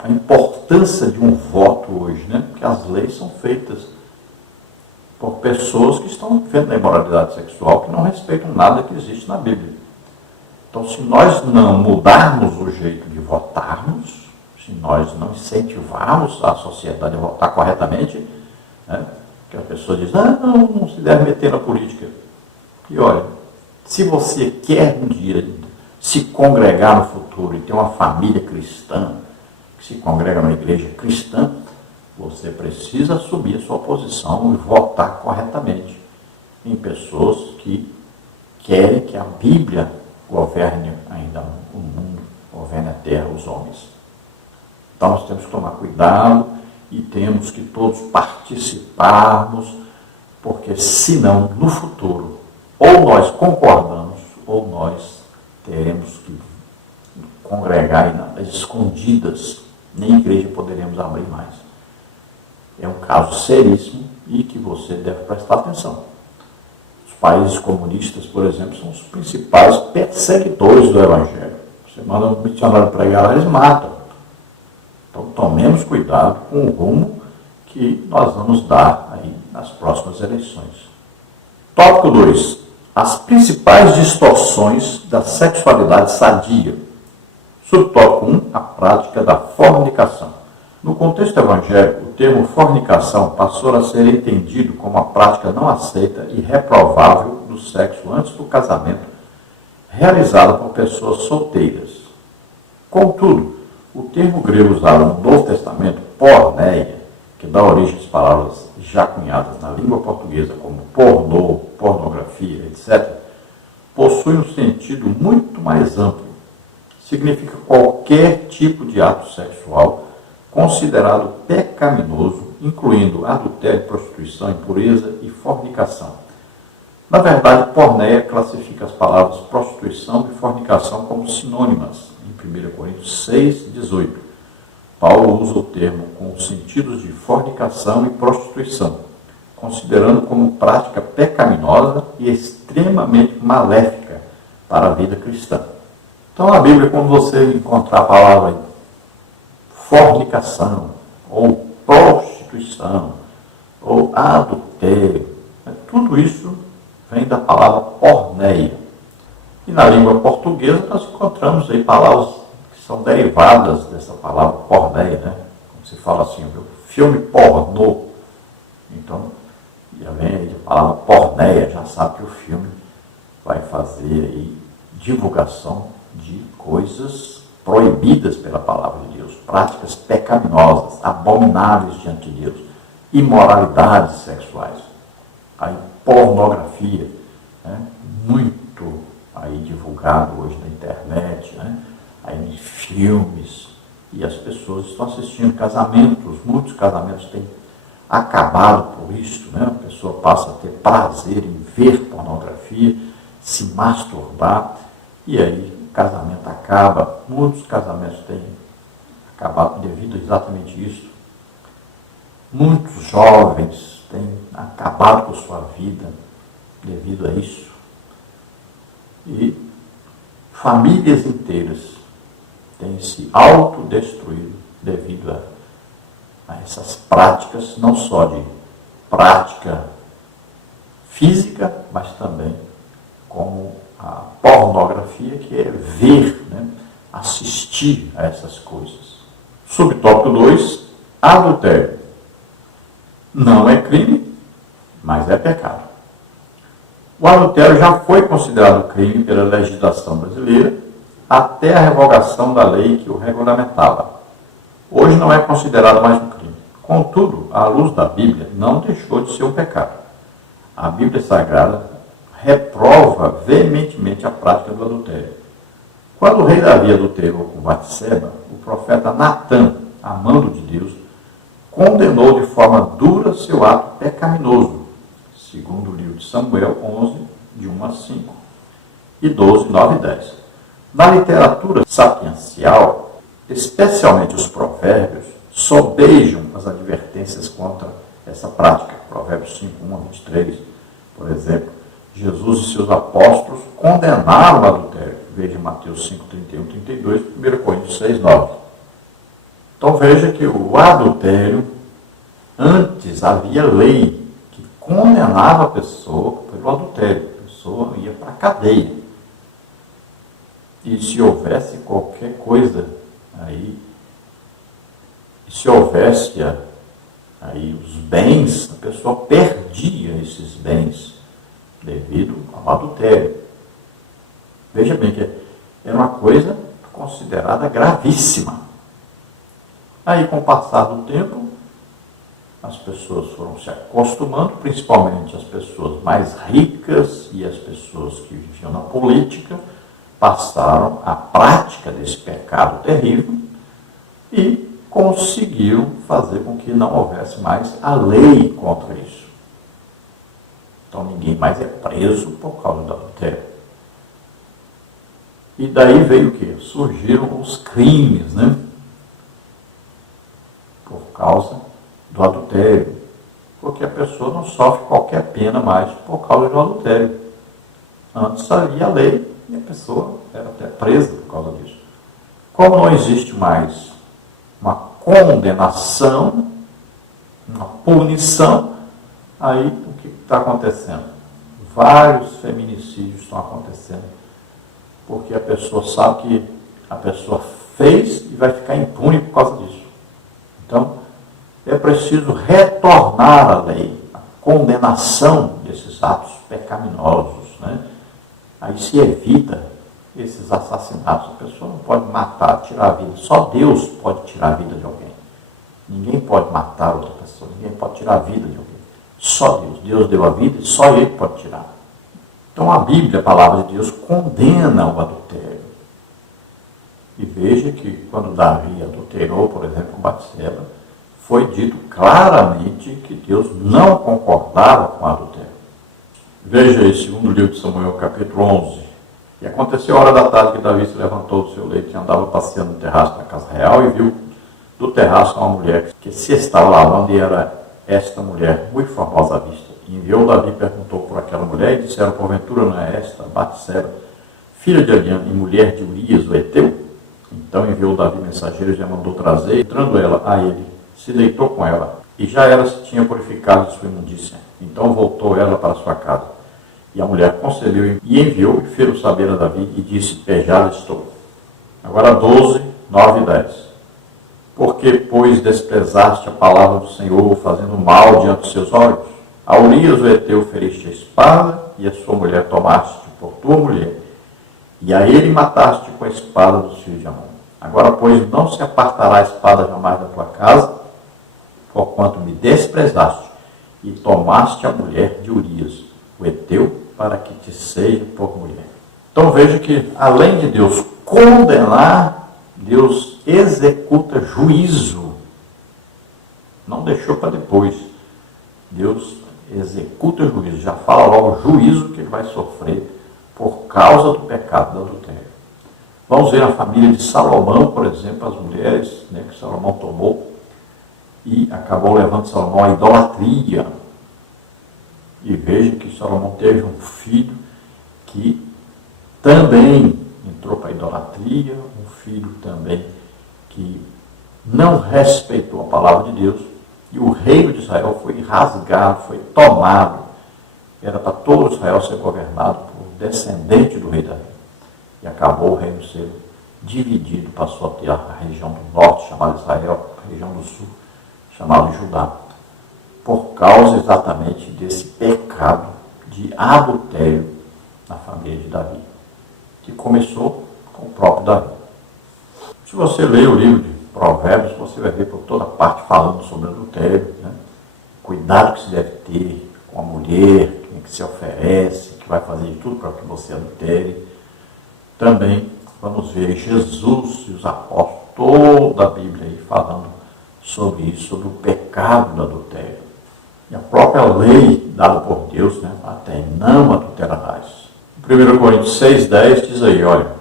A importância de um voto hoje, né? Porque as leis são feitas por pessoas que estão vivendo a imoralidade sexual, que não respeitam nada que existe na Bíblia. Então, se nós não mudarmos o jeito de votarmos, se nós não incentivarmos a sociedade a votar corretamente, né? Que a pessoa diz, não se deve meter na política. E olha, se você quer um dia se congregar no futuro e ter uma família cristã, que se congrega numa igreja cristã, você precisa assumir a sua posição e votar corretamente em pessoas que querem que a Bíblia governe ainda o mundo, governe a terra, os homens. Então nós temos que tomar cuidado e temos que todos participarmos, porque senão, no futuro, ou nós concordamos, ou nós teremos que congregar nas escondidas, nem igreja poderemos abrir mais. É um caso seríssimo e que você deve prestar atenção. Os países comunistas, por exemplo, são os principais perseguidores do Evangelho. Você manda um missionário pregar lá, eles matam. Então tomemos cuidado com o rumo que nós vamos dar aí nas próximas eleições. Tópico 2. As principais distorções da sexualidade sadia. Subtópico 1. A prática da fornicação. No contexto evangélico, o termo fornicação passou a ser entendido como a prática não aceita e reprovável do sexo antes do casamento, realizada por pessoas solteiras. Contudo, o termo grego usado no Novo Testamento, porneia, que dá origem às palavras já cunhadas na língua portuguesa como pornô, pornografia, etc., possui um sentido muito mais amplo. Significa qualquer tipo de ato sexual considerado pecaminoso, incluindo adultério, prostituição, impureza e fornicação. Na verdade, porneia classifica as palavras prostituição e fornicação como sinônimas, em 1 Coríntios 6, 18. Paulo usa o termo com os sentidos de fornicação e prostituição, considerando como prática pecaminosa e extremamente maléfica para a vida cristã. Então, na Bíblia, quando você encontrar a palavra fornicação, ou prostituição, ou adultério, tudo isso vem da palavra porneia. E na língua portuguesa nós encontramos aí palavras que são derivadas dessa palavra porneia, né? Como se fala assim, o filme pornô. Então, já vem aí a palavra porneia, já sabe que o filme vai fazer aí divulgação de coisas proibidas pela palavra de Deus, práticas pecaminosas, abomináveis diante de Deus, imoralidades sexuais, aí pornografia, né? Muito aí divulgado hoje na internet, né? Aí em filmes, e as pessoas estão assistindo casamentos, muitos casamentos têm acabado por isso, né? A pessoa passa a ter prazer em ver pornografia, se masturbar, e aí o casamento acaba. Muitos casamentos têm acabado devido a exatamente isso. Muitos jovens têm acabado com sua vida devido a isso. E famílias inteiras têm se autodestruído devido a essas práticas, não só de prática física, mas também como a pornografia, que é ver, né? Assistir a essas coisas. Subtópico 2, adultério. Não é crime, mas é pecado. O adultério já foi considerado crime pela legislação brasileira até a revogação da lei que o regulamentava. Hoje não é considerado mais um crime. Contudo, à luz da Bíblia, não deixou de ser um pecado. A Bíblia Sagrada reprova veementemente a prática do adultério. Quando o rei Davi adulterou com Batseba, o profeta Natã, amando de Deus, condenou de forma dura seu ato pecaminoso, segundo o livro de Samuel 11, de 1 a 5, e 12, 9 e 10. Na literatura sapiencial, especialmente os provérbios, sobejam as advertências contra essa prática. Provérbios 5, 1 a 23, por exemplo. Jesus e seus apóstolos condenaram o adultério. Veja Mateus 5, 31, 32, 1 Coríntios 6, 9. Então veja que o adultério, antes havia lei que condenava a pessoa pelo adultério. A pessoa ia para a cadeia. E se houvesse qualquer coisa aí, se houvesse aí os bens, a pessoa perdia esses bens devido ao adultério. Veja bem que era uma coisa considerada gravíssima. Aí, com o passar do tempo, as pessoas foram se acostumando, principalmente as pessoas mais ricas e as pessoas que viviam na política, passaram a prática desse pecado terrível e conseguiram fazer com que não houvesse mais a lei contra isso. Então ninguém mais é preso por causa do adultério. E daí veio o quê? Surgiram os crimes, né? Por causa do adultério. Porque a pessoa não sofre qualquer pena mais por causa do adultério. Antes havia a lei e a pessoa era até presa por causa disso. Como não existe mais uma condenação, uma punição, aí o que está acontecendo? Vários feminicídios estão acontecendo, porque a pessoa sabe que a pessoa fez e vai ficar impune por causa disso. Então, é preciso retornar à lei, a condenação desses atos pecaminosos, né? Aí se evita esses assassinatos. A pessoa não pode matar, tirar a vida. Só Deus pode tirar a vida de alguém. Ninguém pode matar outra pessoa, ninguém pode tirar a vida de alguém. Só Deus. Deus deu a vida e só Ele pode tirar. Então a Bíblia, a palavra de Deus, condena o adultério. E veja que quando Davi adulterou, por exemplo, com Batseba, foi dito claramente que Deus não concordava com o adultério. Veja aí, segundo o livro de Samuel, capítulo 11. E aconteceu a hora da tarde que Davi se levantou do seu leito e andava passeando no terraço da casa real e viu do terraço uma mulher que se estava lavando, e era esta mulher muito formosa à vista. E enviou Davi, perguntou por aquela mulher, e disseram: porventura não é esta Batseba, filha de Eliã e mulher de Urias, o Heteu? Então enviou Davi mensageiros e a mandou trazer, entrando ela a ele, se deitou com ela, e já ela se tinha purificado de sua imundícia. Então voltou ela para sua casa. E a mulher concebeu e enviou, e fez saber a Davi, e disse: pejada estou. Agora 12, 9 e 10. Porque, pois, desprezaste a palavra do Senhor, fazendo mal diante dos seus olhos? A Urias, o Heteu, feriste a espada, e a sua mulher tomaste por tua mulher, e a ele mataste com a espada dos filhos de Amon. Agora, pois, não se apartará a espada jamais da tua casa, porquanto me desprezaste, e tomaste a mulher de Urias, o Heteu, para que te seja por mulher. Então veja que, além de Deus condenar, Deus executa juízo. Não deixou para depois. Deus executa o juízo, já fala logo o juízo que ele vai sofrer por causa do pecado do adultério. Vamos ver a família de Salomão, por exemplo, as mulheres, né, que Salomão tomou e acabou levando Salomão à idolatria. E veja que Salomão teve um filho que também entrou para a idolatria, um filho também que não respeitou a palavra de Deus, e o reino de Israel foi rasgado, foi tomado. Era para todo Israel ser governado por descendente do rei Davi. E acabou o reino sendo dividido, passou a ter a região do norte, chamada Israel, a região do sul, chamada Judá, por causa exatamente desse pecado de adultério na família de Davi, que começou com o próprio Davi. Se você ler o livro de Provérbios, você vai ver por toda parte falando sobre adultério, né? Cuidado que se deve ter com a mulher, que se oferece, que vai fazer de tudo para que você adultere. Também vamos ver Jesus e os apóstolos, toda a Bíblia aí falando sobre isso, sobre o pecado do adultério. E a própria lei dada por Deus, né? Até não adulterarás. 1 Coríntios 6,10 diz aí, olha,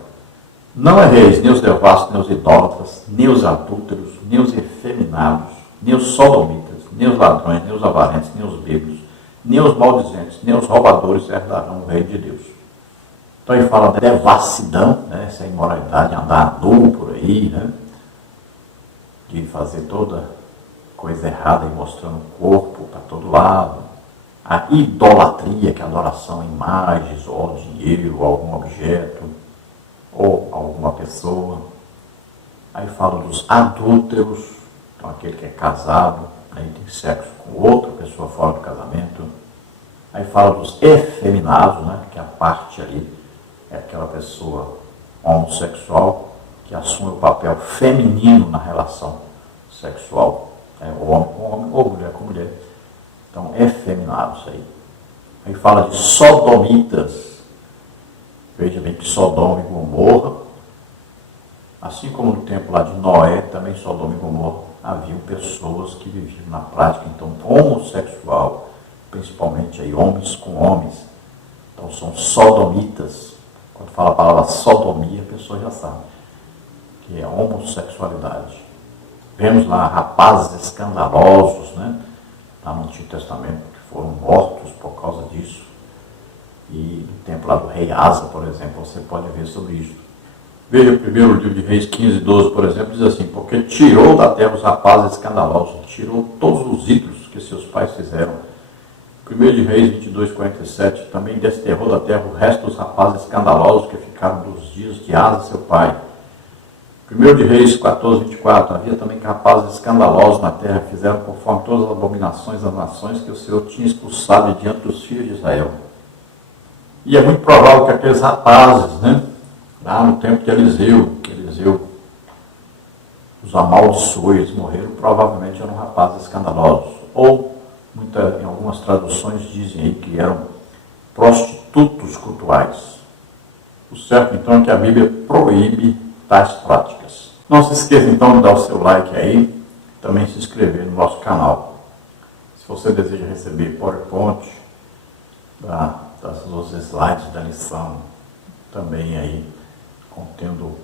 não erreis nem os devassos, nem os idólatras, nem os adúlteros, nem os efeminados, nem os sodomitas, nem os ladrões, nem os avarentos, nem os bêbados, nem os maldizentes, nem os roubadores herdarão o reino de Deus. Então ele fala da devassidão, né, essa imoralidade, andar nu por aí, né, de fazer toda coisa errada e mostrando o corpo para todo lado. A idolatria, que é a adoração a imagens, ou ao dinheiro, ou a algum objeto, ou alguma pessoa. Aí fala dos adúlteros, então aquele que é casado, aí tem sexo com outra pessoa fora do casamento. Aí fala dos efeminados, né, que é a parte ali, é aquela pessoa homossexual que assume o papel feminino na relação sexual, homem com homem ou mulher com mulher. Então, efeminados aí. Aí fala de sodomitas. Veja bem que Sodoma e Gomorra, assim como no tempo lá de Noé, também Sodoma e Gomorra, haviam pessoas que viviam na prática, então, homossexual, principalmente aí homens com homens. Então, são sodomitas. Quando fala a palavra sodomia, a pessoa já sabe que é homossexualidade. Vemos lá rapazes escandalosos, né? Lá no Antigo Testamento, que foram mortos por causa disso. E no tempo lá do rei Asa, por exemplo, você pode ver sobre isso. Veja o primeiro livro de Reis 15:12, por exemplo, diz assim, porque tirou da terra os rapazes escandalosos, tirou todos os ídolos que seus pais fizeram. 1 de Reis 22:47, também desterrou da terra o resto dos rapazes escandalosos que ficaram dos dias de Asa, seu pai. 1 de Reis 14:24, havia também rapazes escandalosos na terra, fizeram conforme todas as abominações das nações que o Senhor tinha expulsado diante dos filhos de Israel. E é muito provável que aqueles rapazes, né, lá no tempo de Eliseu, que Eliseu os amaldiçoou, eles morreram, provavelmente eram rapazes escandalosos. Ou, em algumas traduções dizem aí que eram prostitutos cultuais. O certo, então, é que a Bíblia proíbe tais práticas. Não se esqueça, então, de dar o seu like aí, também se inscrever no nosso canal. Se você deseja receber PowerPoint, dos slides da lição, também aí contendo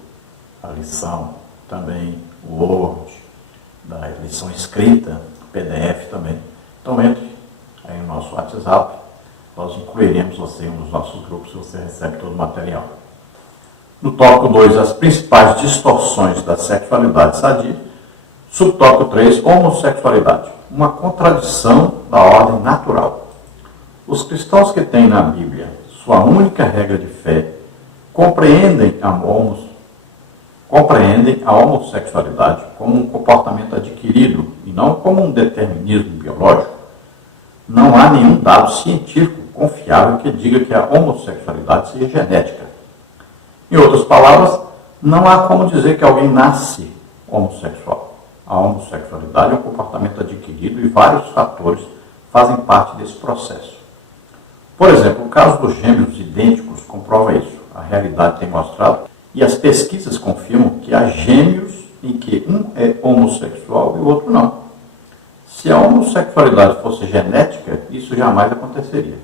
a lição, também o Word, da lição escrita, PDF também. Então entre aí no nosso WhatsApp, nós incluiremos você em um dos nossos grupos e você recebe todo o material. No tópico 2, as principais distorções da sexualidade sadia. Subtópico 3, homossexualidade. Uma contradição da ordem natural. Os cristãos que têm na Bíblia sua única regra de fé compreendem a homossexualidade como um comportamento adquirido e não como um determinismo biológico. Não há nenhum dado científico confiável que diga que a homossexualidade seja genética. Em outras palavras, não há como dizer que alguém nasce homossexual. A homossexualidade é um comportamento adquirido e vários fatores fazem parte desse processo. Por exemplo, o caso dos gêmeos idênticos comprova isso. a realidade tem mostrado, e as pesquisas confirmam que há gêmeos em que um é homossexual e o outro não. Se a homossexualidade fosse genética, isso jamais aconteceria.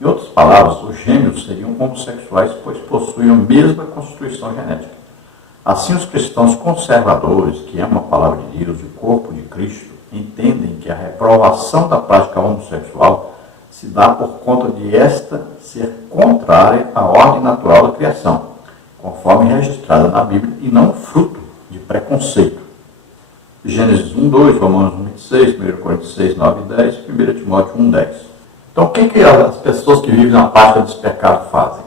Em outras palavras, os gêmeos seriam homossexuais, pois possuem a mesma constituição genética. Assim, os cristãos conservadores, que amam a palavra de Deus e o corpo de Cristo, entendem que a reprovação da prática homossexual se dá por conta de esta ser contrária à ordem natural da criação, conforme registrada na Bíblia, e não fruto de preconceito. Gênesis 1:2, Romanos 1:26, 1 Coríntios 6:9 e 10, 1 Timóteo 1:10. Então, o que as pessoas que vivem na prática desse pecado fazem?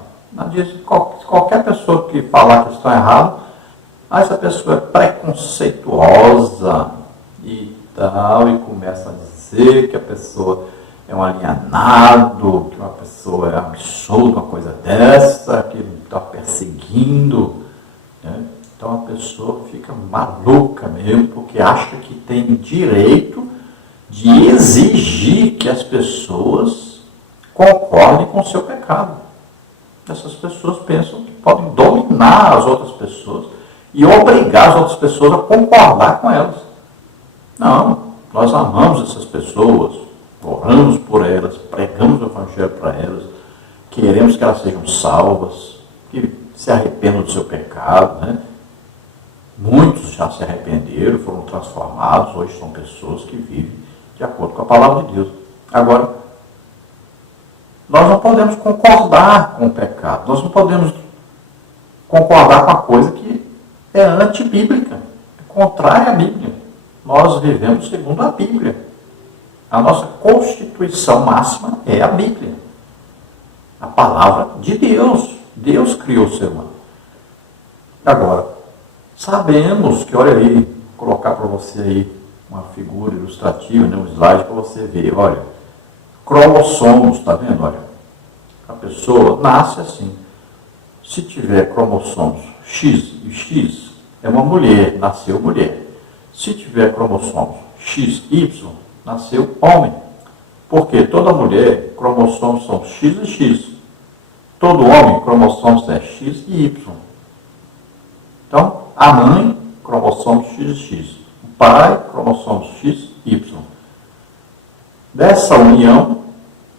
Qualquer pessoa que falar que está errado, essa pessoa é preconceituosa e tal, e começa a dizer que a pessoa é um alienado, que uma pessoa é absurda, uma coisa dessa, que está perseguindo, né? Então a pessoa fica maluca mesmo, porque acha que tem direito de exigir que as pessoas concordem com o seu pecado. Essas pessoas pensam que podem dominar as outras pessoas e obrigar as outras pessoas a concordar com elas. Não, nós amamos essas pessoas, oramos por elas, pregamos o Evangelho para elas, queremos que elas sejam salvas, que se arrependam do seu pecado, né? Muitos já se arrependeram, foram transformados, hoje são pessoas que vivem de acordo com a palavra de Deus. Agora, nós não podemos concordar com o pecado, nós não podemos concordar com a coisa que é antibíblica, é contrária à Bíblia. Nós vivemos segundo a Bíblia. A nossa constituição máxima é a Bíblia. A palavra de Deus. Deus criou o ser humano. Agora, sabemos que, olha aí, vou colocar para você aí uma figura ilustrativa, né, um slide para você ver, olha, cromossomos, está vendo? Olha, a pessoa nasce assim. Se tiver cromossomos X e X, é uma mulher, nasceu mulher. Se tiver cromossomos XY, nasceu homem. Porque toda mulher, cromossomos são X e X. Todo homem, cromossomos é X e Y. Então, a mãe, cromossomos X e X. O pai, cromossomos X e Y. Dessa união,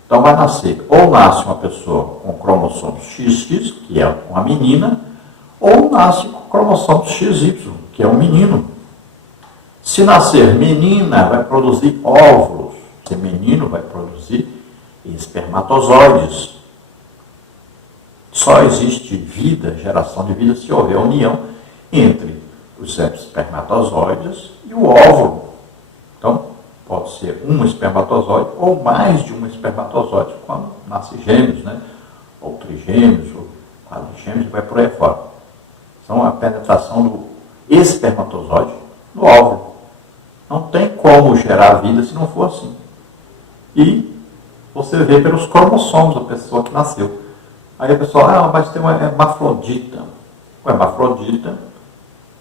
então vai nascer, ou nasce uma pessoa com cromossomos XX, que é uma menina, ou nasce com cromossomos XY, que é um menino. Se nascer menina, vai produzir óvulos. Se menino, vai produzir espermatozoides. Só existe vida, geração de vida, se houver união entre os espermatozoides e o óvulo. Então, pode ser um espermatozoide ou mais de um espermatozoide quando nasce gêmeos, né? Ou trigêmeos, ou quadrigêmeos, vai por aí fora. São a penetração do espermatozoide no óvulo. Não tem como gerar vida se não for assim. E você vê pelos cromossomos da pessoa que nasceu. Aí a pessoa, mas tem uma hermafrodita. O hermafrodita,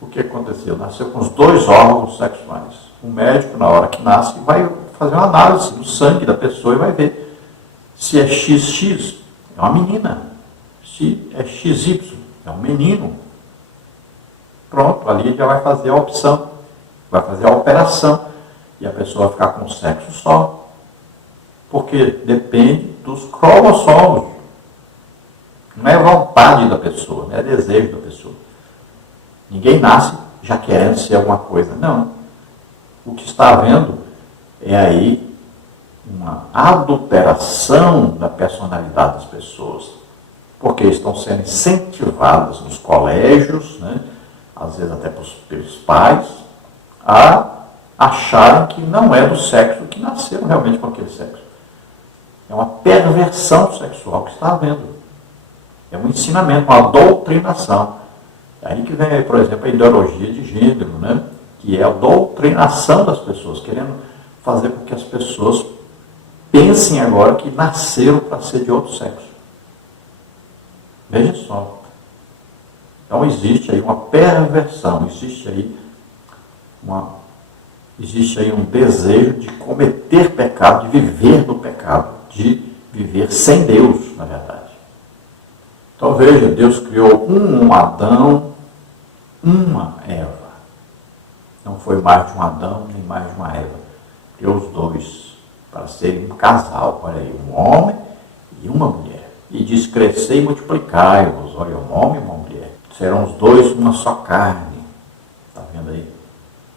o que aconteceu? Nasceu com os dois órgãos sexuais. O médico, na hora que nasce, vai fazer uma análise do sangue da pessoa e vai ver se é XX, é uma menina. Se é XY, é um menino. Pronto, ali já vai fazer a opção, vai fazer a operação e a pessoa vai ficar com sexo só. Porque depende dos cromossomos. Não é vontade da pessoa, não é desejo da pessoa. Ninguém nasce já querendo ser alguma coisa. Não. O que está havendo é aí uma adulteração da personalidade das pessoas. Porque estão sendo incentivadas nos colégios, né, às vezes até pelos pais, a acharem que não é do sexo que nasceram realmente com aquele sexo. É uma perversão sexual que está havendo. É um ensinamento, uma doutrinação. É aí que vem, por exemplo, a ideologia de gênero, né? Que é a doutrinação das pessoas, querendo fazer com que as pessoas pensem agora que nasceram para ser de outro sexo. Veja só. Então existe aí uma perversão, existe aí um desejo de cometer pecado, de viver no pecado, de viver sem Deus, na verdade. Então veja, Deus criou um Adão, uma Eva. Não foi mais de um Adão, nem mais de uma Eva. Criou os dois para serem um casal. Olha aí, um homem e uma mulher. E diz, crescei e multiplicai-vos. Olha, um homem e uma mulher. Serão os dois uma só carne. Está vendo aí?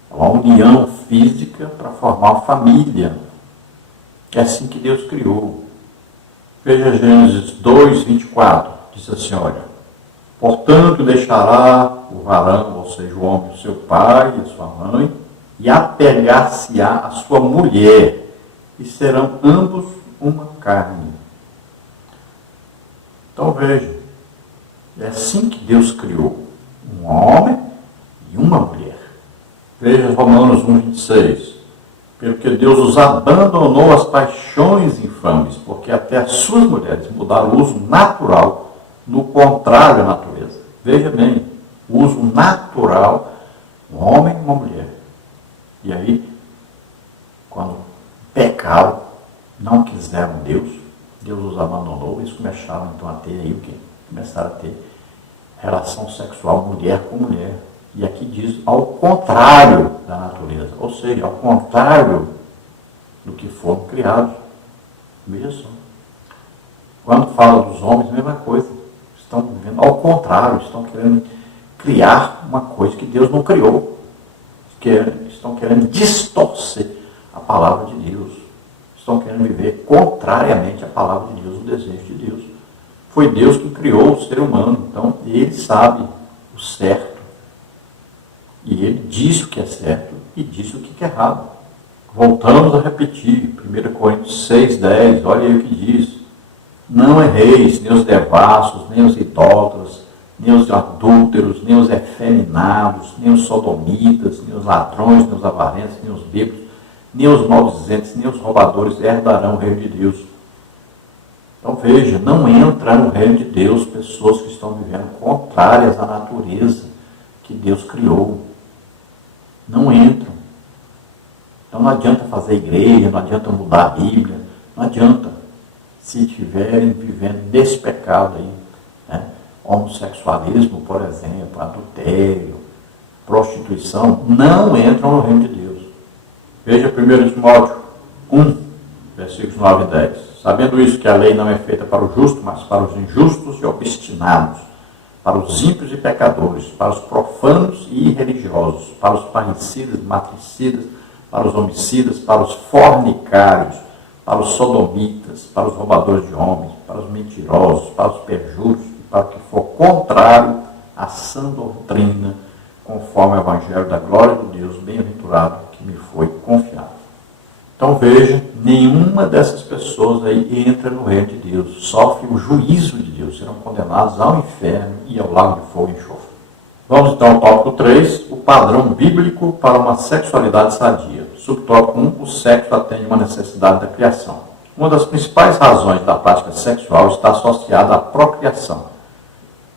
É uma união física para formar uma família. É assim que Deus criou. Veja Gênesis 2, 24. Diz assim, olha. Portanto, deixará o varão, ou seja, o homem, o seu pai e a sua mãe, e apegar-se-á a sua mulher, e serão ambos uma carne. Então veja, é assim que Deus criou um homem e uma mulher. Veja Romanos 1, 26. Pelo que Deus os abandonou às paixões infames, porque até as suas mulheres mudaram o uso natural, no contrário à natureza. Veja bem, o uso natural, um homem e uma mulher. E aí, quando pecaram, não quiseram Deus os abandonou, eles começaram então a ter aí o quê? Começaram a ter relação sexual mulher com mulher. E aqui diz ao contrário da natureza, ou seja, ao contrário do que foram criados. Veja só. Quando fala dos homens, mesma coisa. Estão vivendo ao contrário, estão querendo criar uma coisa que Deus não criou. Estão querendo distorcer a palavra de Deus. Estão querendo viver contrariamente à palavra de Deus, o desejo de Deus. Foi Deus que criou o ser humano, então ele sabe o certo. E ele diz o que é certo e diz o que é errado. Voltamos a repetir, 1 Coríntios 6,10, olha aí o que diz. Não erreis, nem os devassos, nem os idólatras, nem os adúlteros, nem os efeminados, nem os sodomitas, nem os ladrões, nem os avarentos, nem os bêbados, nem os maldizentes, nem os roubadores herdarão o reino de Deus. Então veja, não entra no reino de Deus pessoas que estão vivendo contrárias à natureza que Deus criou. Não entram. Então não adianta fazer igreja, não adianta mudar a Bíblia, não adianta. Se estiverem vivendo nesse pecado aí, né? Homossexualismo, por exemplo, adultério, prostituição, não entram no reino de Deus. Veja 1 Timóteo 1, versículos 9 e 10. Sabendo isso, que a lei não é feita para o justo, mas para os injustos e obstinados, para os ímpios e pecadores, para os profanos e irreligiosos, para os parricidas, matricidas, para os homicidas, para os fornicários, para os sodomitas, para os roubadores de homens, para os mentirosos, para os perjuros, e para o que for contrário à sã doutrina, conforme o Evangelho da glória de Deus, bem-aventurado, que me foi confiado. Então veja, nenhuma dessas pessoas aí entra no reino de Deus, sofre o juízo de Deus, serão condenados ao inferno e ao lago de fogo e enxofre. Vamos então ao tópico 3, o padrão bíblico para uma sexualidade sadia. Subtópico 1, o sexo atende uma necessidade da criação. Uma das principais razões da prática sexual está associada à procriação.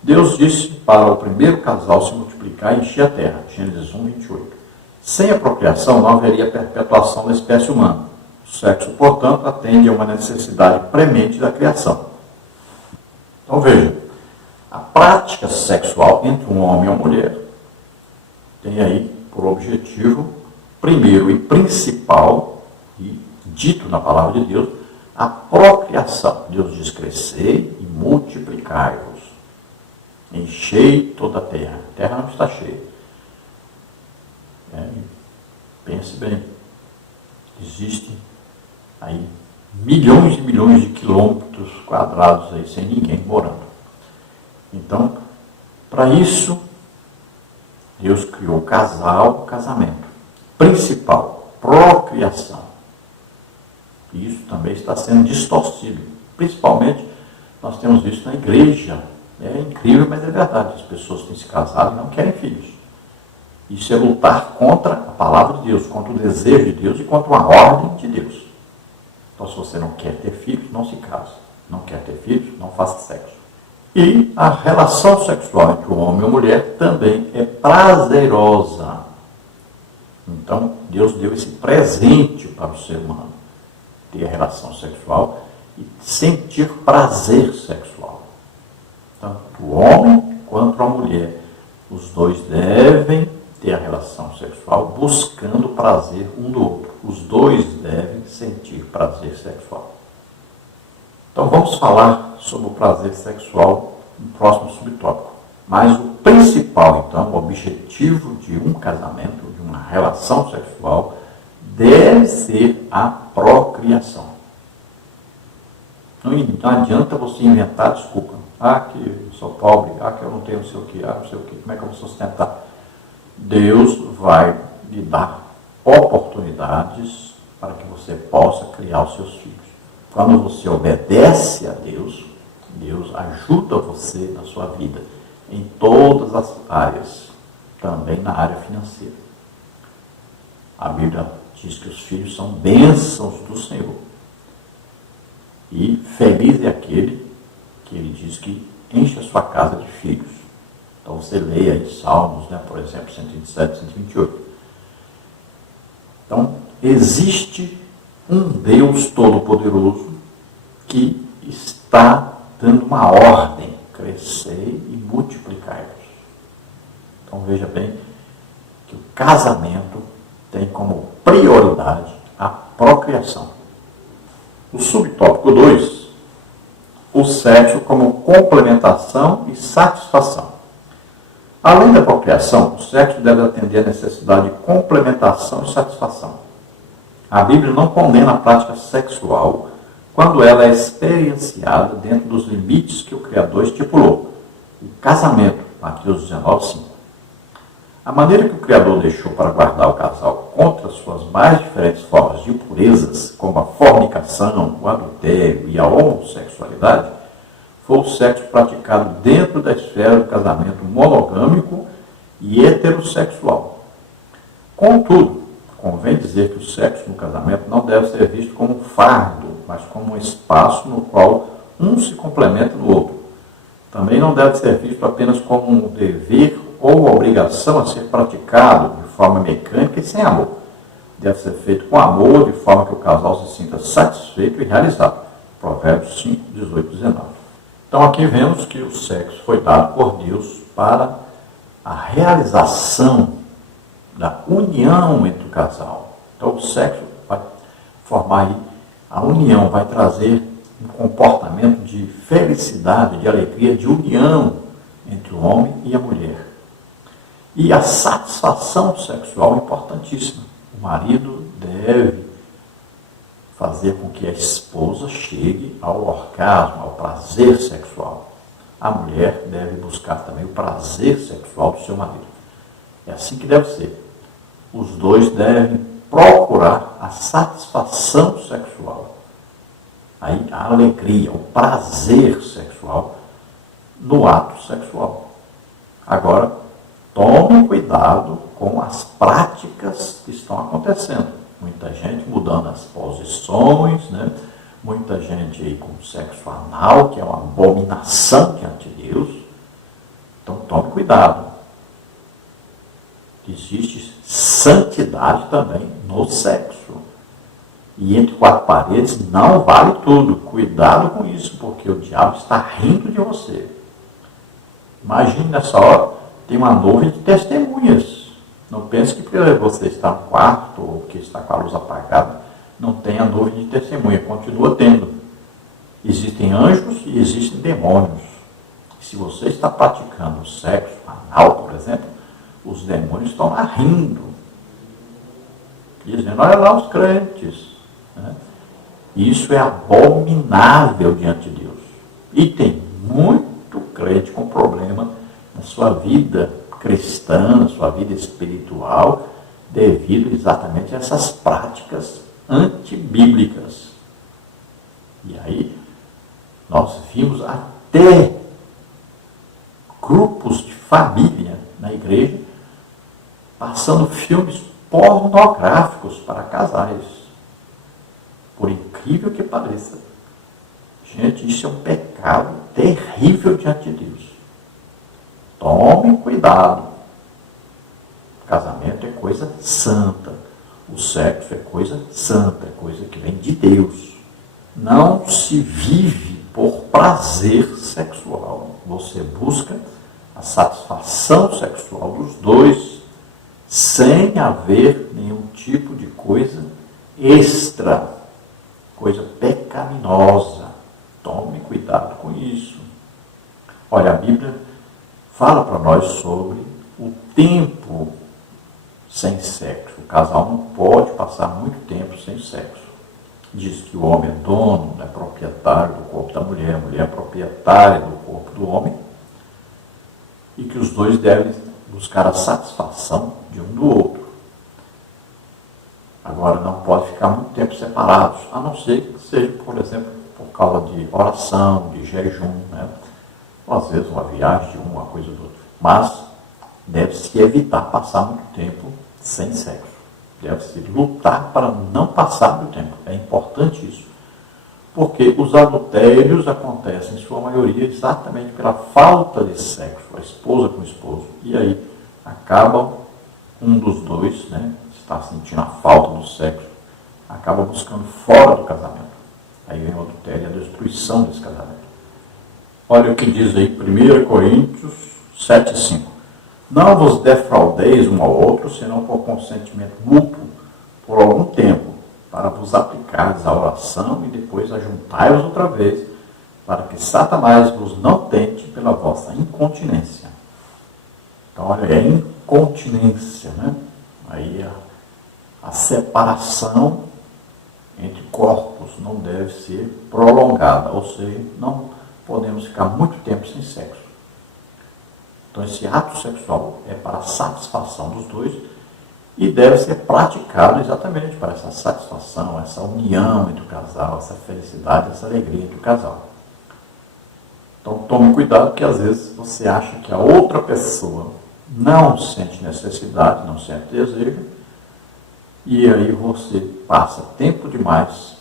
Deus disse para o primeiro casal se multiplicar e encher a terra, Gênesis 1, 28. Sem a procriação não haveria perpetuação da espécie humana. O sexo, portanto, atende a uma necessidade premente da criação. Então veja, a prática sexual entre um homem e uma mulher tem aí por objetivo primeiro e principal, e dito na palavra de Deus, a procriação. Deus diz, crescei e multiplicai-vos. Enchei toda a terra. A terra não está cheia. Pense bem. Existem aí milhões e milhões de quilômetros quadrados aí sem ninguém morando. Então, para isso, Deus criou o casal, o casamento. Principal, procriação. Isso também está sendo distorcido. Principalmente, nós temos visto na igreja. É incrível, mas é verdade. As pessoas têm se casado e não querem filhos. Isso é lutar contra a palavra de Deus, contra o desejo de Deus e contra uma ordem de Deus. Então, se você não quer ter filhos, não se case. Não quer ter filhos, não faça sexo. E a relação sexual entre o homem e a mulher também é prazerosa. Então, Deus deu esse presente para o ser humano. Ter a relação sexual e sentir prazer sexual. tanto o homem quanto a mulher. Os dois devem ter a relação sexual buscando o prazer um do outro. Os dois devem sentir prazer sexual. Então vamos falar sobre o prazer sexual no próximo subtópico. Mas o principal, então, o objetivo de um casamento, de uma relação sexual, deve ser a procriação. Não adianta você inventar desculpa. Que eu sou pobre, que eu não tenho não sei o que, não sei o que, como é que eu vou sustentar? Deus vai lhe dar oportunidades para que você possa criar os seus filhos. Quando você obedece a Deus, Deus ajuda você na sua vida, em todas as áreas, também na área financeira. A Bíblia diz que os filhos são bênçãos do Senhor. E feliz é aquele que ele diz que enche a sua casa de filhos. Então você leia aí Salmos, por exemplo, 127, 128. Então, existe um Deus Todo-Poderoso que está dando uma ordem: crescer e multiplicar-vos. Então veja bem que o casamento tem como prioridade a procriação. O subtópico 2, o sexo como complementação e satisfação. Além da procriação, o sexo deve atender à necessidade de complementação e satisfação. A Bíblia não condena a prática sexual quando ela é experienciada dentro dos limites que o Criador estipulou. O casamento, Mateus 19, 5. A maneira que o Criador deixou para guardar o casal contra suas mais diferentes formas de impurezas, como a fornicação, o adultério e a homossexualidade, foi o sexo praticado dentro da esfera do casamento monogâmico e heterossexual. Contudo, convém dizer que o sexo no casamento não deve ser visto como um fardo, mas como um espaço no qual um se complementa no outro. Também não deve ser visto apenas como um dever ou obrigação a ser praticado de forma mecânica e sem amor. Deve ser feito com amor, de forma que o casal se sinta satisfeito e realizado. Provérbios 5, 18, 19. Então aqui vemos que o sexo foi dado por Deus para a realização da união entre o casal. Então o sexo vai formar aí a união, vai trazer um comportamento de felicidade, de alegria, de união entre o homem e a mulher. E a satisfação sexual é importantíssima. O marido deve fazer com que a esposa chegue ao orgasmo, ao prazer sexual. A mulher deve buscar também o prazer sexual do seu marido. É assim que deve ser. Os dois devem procurar a satisfação sexual, aí a alegria, o prazer sexual no ato sexual. Agora, tome cuidado com as práticas que estão acontecendo. Muita gente mudando as posições, muita gente aí com sexo anal, que é uma abominação diante de Deus. Então tome cuidado. Existe santidade também no sexo. E entre quatro paredes não vale tudo. Cuidado com isso, porque o diabo está rindo de você. Imagine nessa hora, tem uma nuvem de testemunhas. Não pense que porque você está no quarto ou que está com a luz apagada, não tem a nuvem de testemunha. Continua tendo. Existem anjos e existem demônios. Se você está praticando sexo anal, por exemplo, os demônios estão lá rindo. Dizendo, olha lá os crentes. Isso é abominável diante de Deus. E tem muito crente com problema na sua vida cristã, na sua vida espiritual, devido exatamente a essas práticas antibíblicas. E aí, nós vimos até grupos de família na igreja passando filmes pornográficos para casais. Por incrível que pareça. Gente, isso é um pecado terrível diante de Deus. Tome cuidado. O casamento é coisa santa. O sexo é coisa santa, é coisa que vem de Deus. Não se vive por prazer sexual. Você busca a satisfação sexual dos dois sem haver nenhum tipo de coisa extra, coisa pecaminosa. Tome cuidado com isso. Olha, a Bíblia fala para nós sobre o tempo sem sexo. O casal não pode passar muito tempo sem sexo. Diz que o homem é dono, é proprietário do corpo da mulher, a mulher é proprietária do corpo do homem, e que os dois devem buscar a satisfação de um do outro. Agora, não pode ficar muito tempo separados, a não ser que seja, por exemplo, por causa de oração, de jejum, né? Ou às vezes uma viagem de um, uma coisa do outro. Mas deve-se evitar passar muito tempo sem sexo. Deve-se lutar para não passar do tempo. É importante isso. Porque os adultérios acontecem, em sua maioria, exatamente pela falta de sexo, a esposa com o esposo. E aí acaba um dos dois, né, está sentindo a falta do sexo, acaba buscando fora do casamento. Aí vem o adultério e a destruição desse casamento. Olha o que diz aí 1 Coríntios 7,5. Não vos defraudeis um ao outro, senão por consentimento mútuo, por algum tempo, para vos aplicardes à oração e depois ajuntai-vos outra vez, para que Satanás vos não tente pela vossa incontinência. Então, olha, é incontinência, né? Aí a separação entre corpos não deve ser prolongada, ou seja, não podemos ficar muito tempo sem sexo. Então, esse ato sexual é para a satisfação dos dois e deve ser praticado exatamente para essa satisfação, essa união entre o casal, essa felicidade, essa alegria entre o casal. Então, tome cuidado, porque às vezes você acha que a outra pessoa não sente necessidade, não sente desejo, e aí você passa tempo demais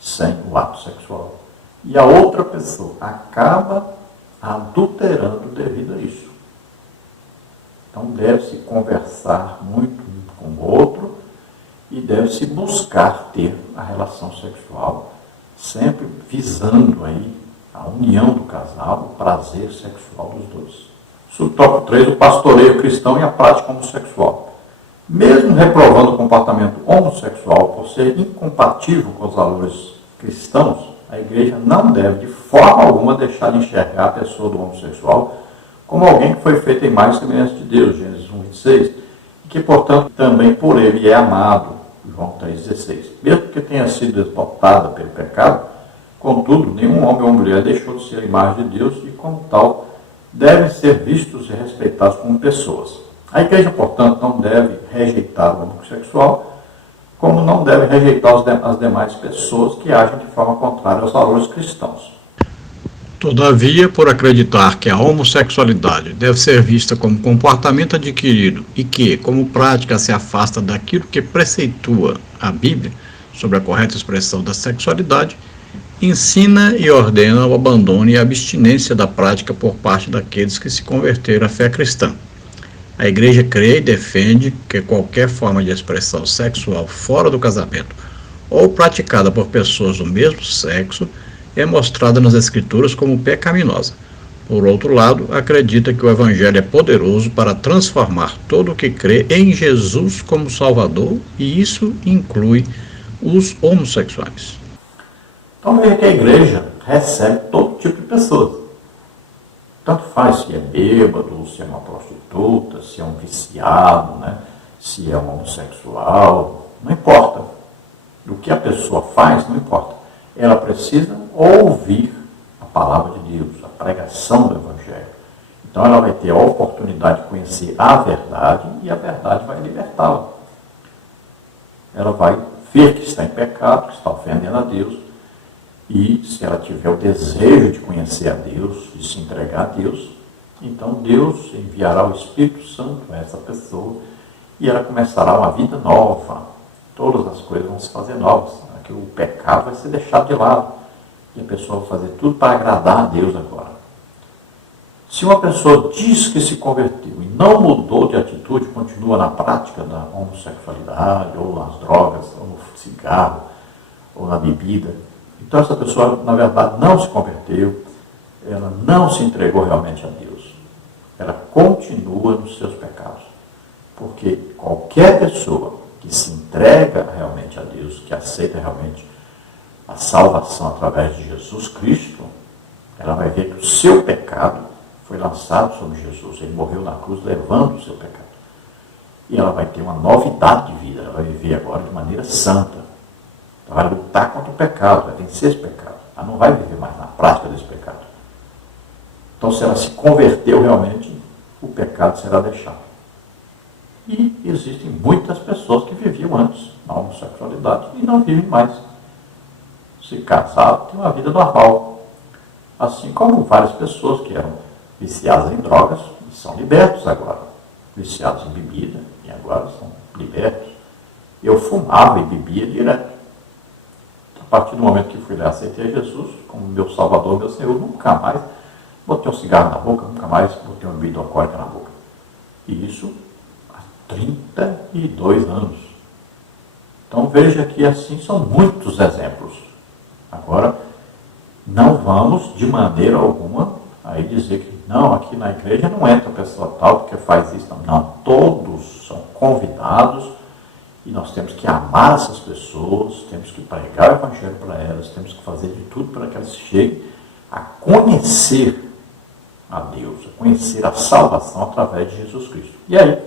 sem o ato sexual. E a outra pessoa acaba adulterando devido a isso. Então deve-se conversar muito um com o outro e deve-se buscar ter a relação sexual, sempre visando aí a união do casal, o prazer sexual dos dois. Subtópico 3, o pastoreio cristão e a prática homossexual. Mesmo reprovando o comportamento homossexual por ser incompatível com os valores cristãos, a igreja não deve, de forma alguma, deixar de enxergar a pessoa do homossexual como alguém que foi feito em imagem e semelhança de Deus, Gênesis 1:26, e que, portanto, também por ele é amado, João 3:16. Mesmo que tenha sido desbotada pelo pecado, contudo, nenhum homem ou mulher deixou de ser a imagem de Deus e, como tal, devem ser vistos e respeitados como pessoas. A igreja, portanto, não deve rejeitar o homossexual, como não deve rejeitar as demais pessoas que agem de forma contrária aos valores cristãos. Todavia, por acreditar que a homossexualidade deve ser vista como comportamento adquirido e que, como prática, se afasta daquilo que preceitua a Bíblia sobre a correta expressão da sexualidade, ensina e ordena o abandono e a abstinência da prática por parte daqueles que se converteram à fé cristã. A igreja crê e defende que qualquer forma de expressão sexual fora do casamento ou praticada por pessoas do mesmo sexo é mostrada nas Escrituras como pecaminosa. Por outro lado, acredita que o Evangelho é poderoso para transformar todo o que crê em Jesus como Salvador, e isso inclui os homossexuais. Então veja que a igreja recebe todo tipo de pessoas. Tanto faz se é bêbado, se é uma prostituta, se é um viciado, né? Se é um homossexual, não importa. O que a pessoa faz, não importa. Ela precisa ouvir a palavra de Deus, a pregação do Evangelho. Então ela vai ter a oportunidade de conhecer a verdade e a verdade vai libertá-la. Ela vai ver que está em pecado, que está ofendendo a Deus, e se ela tiver o desejo de conhecer a Deus, de se entregar a Deus, então Deus enviará o Espírito Santo a essa pessoa e ela começará uma vida nova. Todas as coisas vão se fazer novas. O pecado vai ser deixado de lado. E a pessoa vai fazer tudo para agradar a Deus agora. Se uma pessoa diz que se converteu e não mudou de atitude, continua na prática da homossexualidade, ou nas drogas, ou no cigarro, ou na bebida, então essa pessoa, na verdade, não se converteu, ela não se entregou realmente a Deus. Ela continua nos seus pecados. Porque qualquer pessoa que se entrega realmente a Deus, que aceita realmente a salvação através de Jesus Cristo, ela vai ver que o seu pecado foi lançado sobre Jesus. Ele morreu na cruz levando o seu pecado. E ela vai ter uma novidade de vida. Ela vai viver agora de maneira santa. Ela vai lutar contra o pecado, vai vencer esse pecado. Ela não vai viver mais na prática desse pecado. Então, se ela se converteu realmente, o pecado será deixado. E existem muitas pessoas que viviam antes na homossexualidade e não vivem mais. Se casaram, têm uma vida normal. Assim como várias pessoas que eram viciadas em drogas e são libertos agora. Viciados em bebida e agora são libertos. Eu fumava e bebia direto. A partir do momento que fui lá e aceitei Jesus como meu Salvador, meu Senhor, nunca mais botei um cigarro na boca, nunca mais botei uma bebida alcoólica na boca. E isso há 32 anos. Então veja que assim são muitos exemplos. Agora, não vamos de maneira alguma aí dizer que não, aqui na igreja não entra pessoa tal porque faz isso. Não, todos são convidados e nós temos que amar essas pessoas, temos que pregar o evangelho para elas, temos que fazer de tudo para que elas cheguem a conhecer a Deus, a conhecer a salvação através de Jesus Cristo. E aí,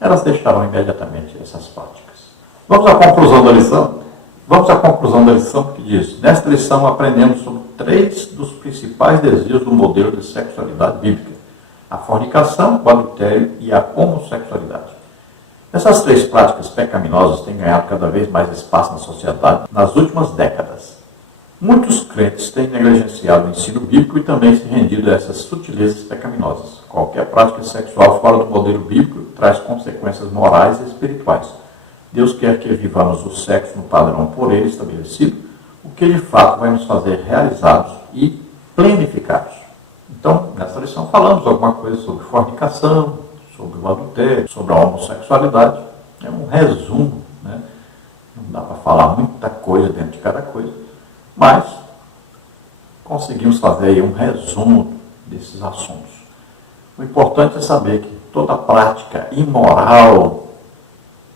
elas deixarão imediatamente essas práticas. Vamos à conclusão da lição? Vamos à conclusão da lição que diz: nesta lição aprendemos sobre 3 dos principais desvios do modelo de sexualidade bíblica: a fornicação, o adultério e a homossexualidade. Essas 3 práticas pecaminosas têm ganhado cada vez mais espaço na sociedade nas últimas décadas. Muitos crentes têm negligenciado o ensino bíblico e também se rendido a essas sutilezas pecaminosas. Qualquer prática sexual fora do modelo bíblico traz consequências morais e espirituais. Deus quer que vivamos o sexo no padrão por ele estabelecido, o que de fato vai nos fazer realizados e plenificados. Então, nessa lição falamos alguma coisa sobre fornicação, sobre o adultério, sobre a homossexualidade. É um resumo, né? Não dá para falar muita coisa dentro de cada coisa, mas conseguimos fazer aí um resumo desses assuntos. O importante é saber que toda prática imoral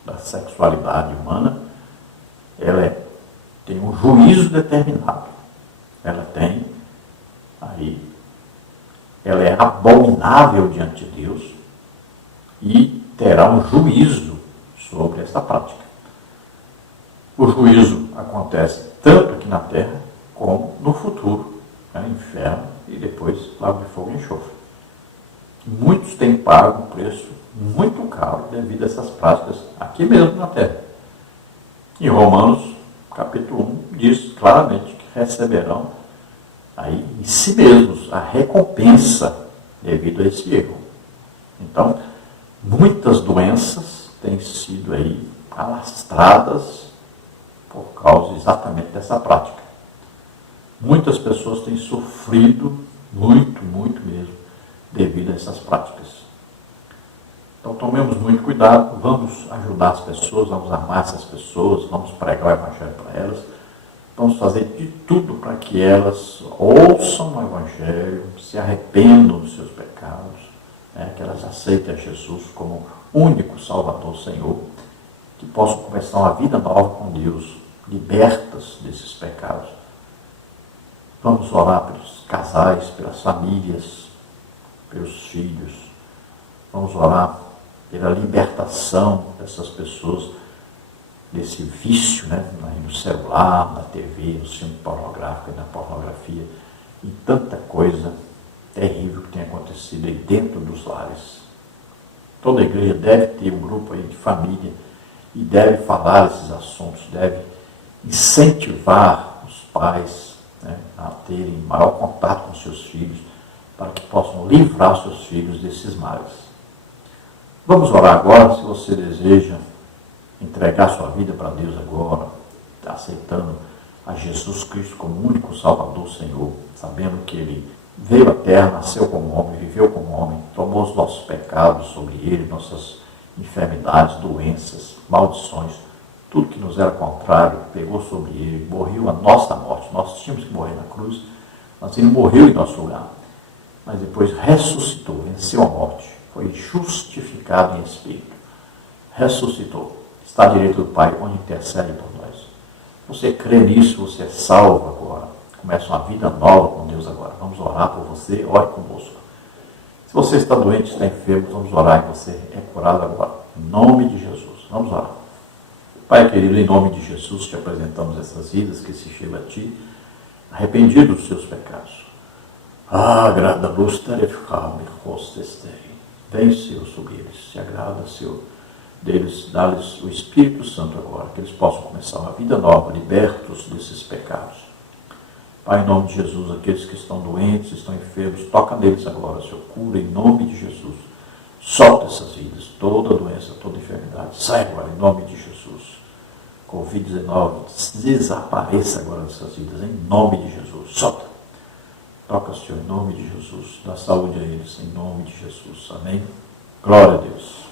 da sexualidade humana, ela tem um juízo determinado. Ela é abominável diante de Deus e terá um juízo sobre essa prática. O juízo acontece tanto aqui na terra como no futuro, no inferno e depois lago de fogo e enxofre. Muitos têm pago um preço muito caro devido a essas práticas aqui mesmo na terra. Em Romanos, capítulo 1, diz claramente que receberão aí em si mesmos a recompensa devido a esse erro. Então, muitas doenças têm sido aí alastradas por causa exatamente dessa prática. Muitas pessoas têm sofrido muito mesmo devido a essas práticas. Então tomemos muito cuidado, vamos ajudar as pessoas, vamos amar essas pessoas, vamos pregar o evangelho para elas, vamos fazer de tudo para que elas ouçam o evangelho, se arrependam dos seus pecados, que elas aceitem a Jesus como único Salvador, Senhor, que possam começar uma vida nova com Deus, libertas desses pecados. Vamos orar pelos casais, pelas famílias, pelos filhos. Vamos orar pela libertação dessas pessoas desse vício, no celular, na TV, no filme pornográfico, na pornografia e tanta coisa terrível que tem acontecido aí dentro dos lares. Toda a igreja deve ter um grupo aí de família e deve falar esses assuntos, deve incentivar os pais a terem maior contato com seus filhos, para que possam livrar seus filhos desses males. Vamos orar agora, se você deseja entregar sua vida para Deus agora, aceitando a Jesus Cristo como único Salvador, Senhor, sabendo que Ele veio à terra, nasceu como homem, viveu como homem, tomou os nossos pecados sobre Ele, nossas enfermidades, doenças, maldições, tudo que nos era contrário, pegou sobre Ele, morreu a nossa morte. Nós tínhamos que morrer na cruz, mas Ele morreu em nosso lugar. mas depois ressuscitou, venceu a morte, foi justificado em espírito, ressuscitou, está à direita do Pai, onde intercede por nós. Você crê nisso, você é salvo agora, começa uma vida nova com Deus agora. Vamos orar por você, ore conosco. Se você está doente, está enfermo, vamos orar e você é curado agora, em nome de Jesus. Vamos orar. Pai querido, em nome de Jesus, te apresentamos essas vidas que se chegam a Ti, arrependidos dos seus pecados. Agrada luz tarefame rostestei. Vem, Senhor, sobre eles. Se agrada, Senhor, deles, dá-lhes o Espírito Santo agora, que eles possam começar uma vida nova, libertos desses pecados. Pai, em nome de Jesus, aqueles que estão doentes, estão enfermos, toca neles agora, Senhor, cura em nome de Jesus. Solta essas vidas, toda doença, toda enfermidade, sai agora em nome de Jesus. Covid-19, desapareça agora dessas vidas, em nome de Jesus. Solta. Toca, Senhor, em nome de Jesus. Dá saúde a eles, em nome de Jesus. Amém. Glória a Deus.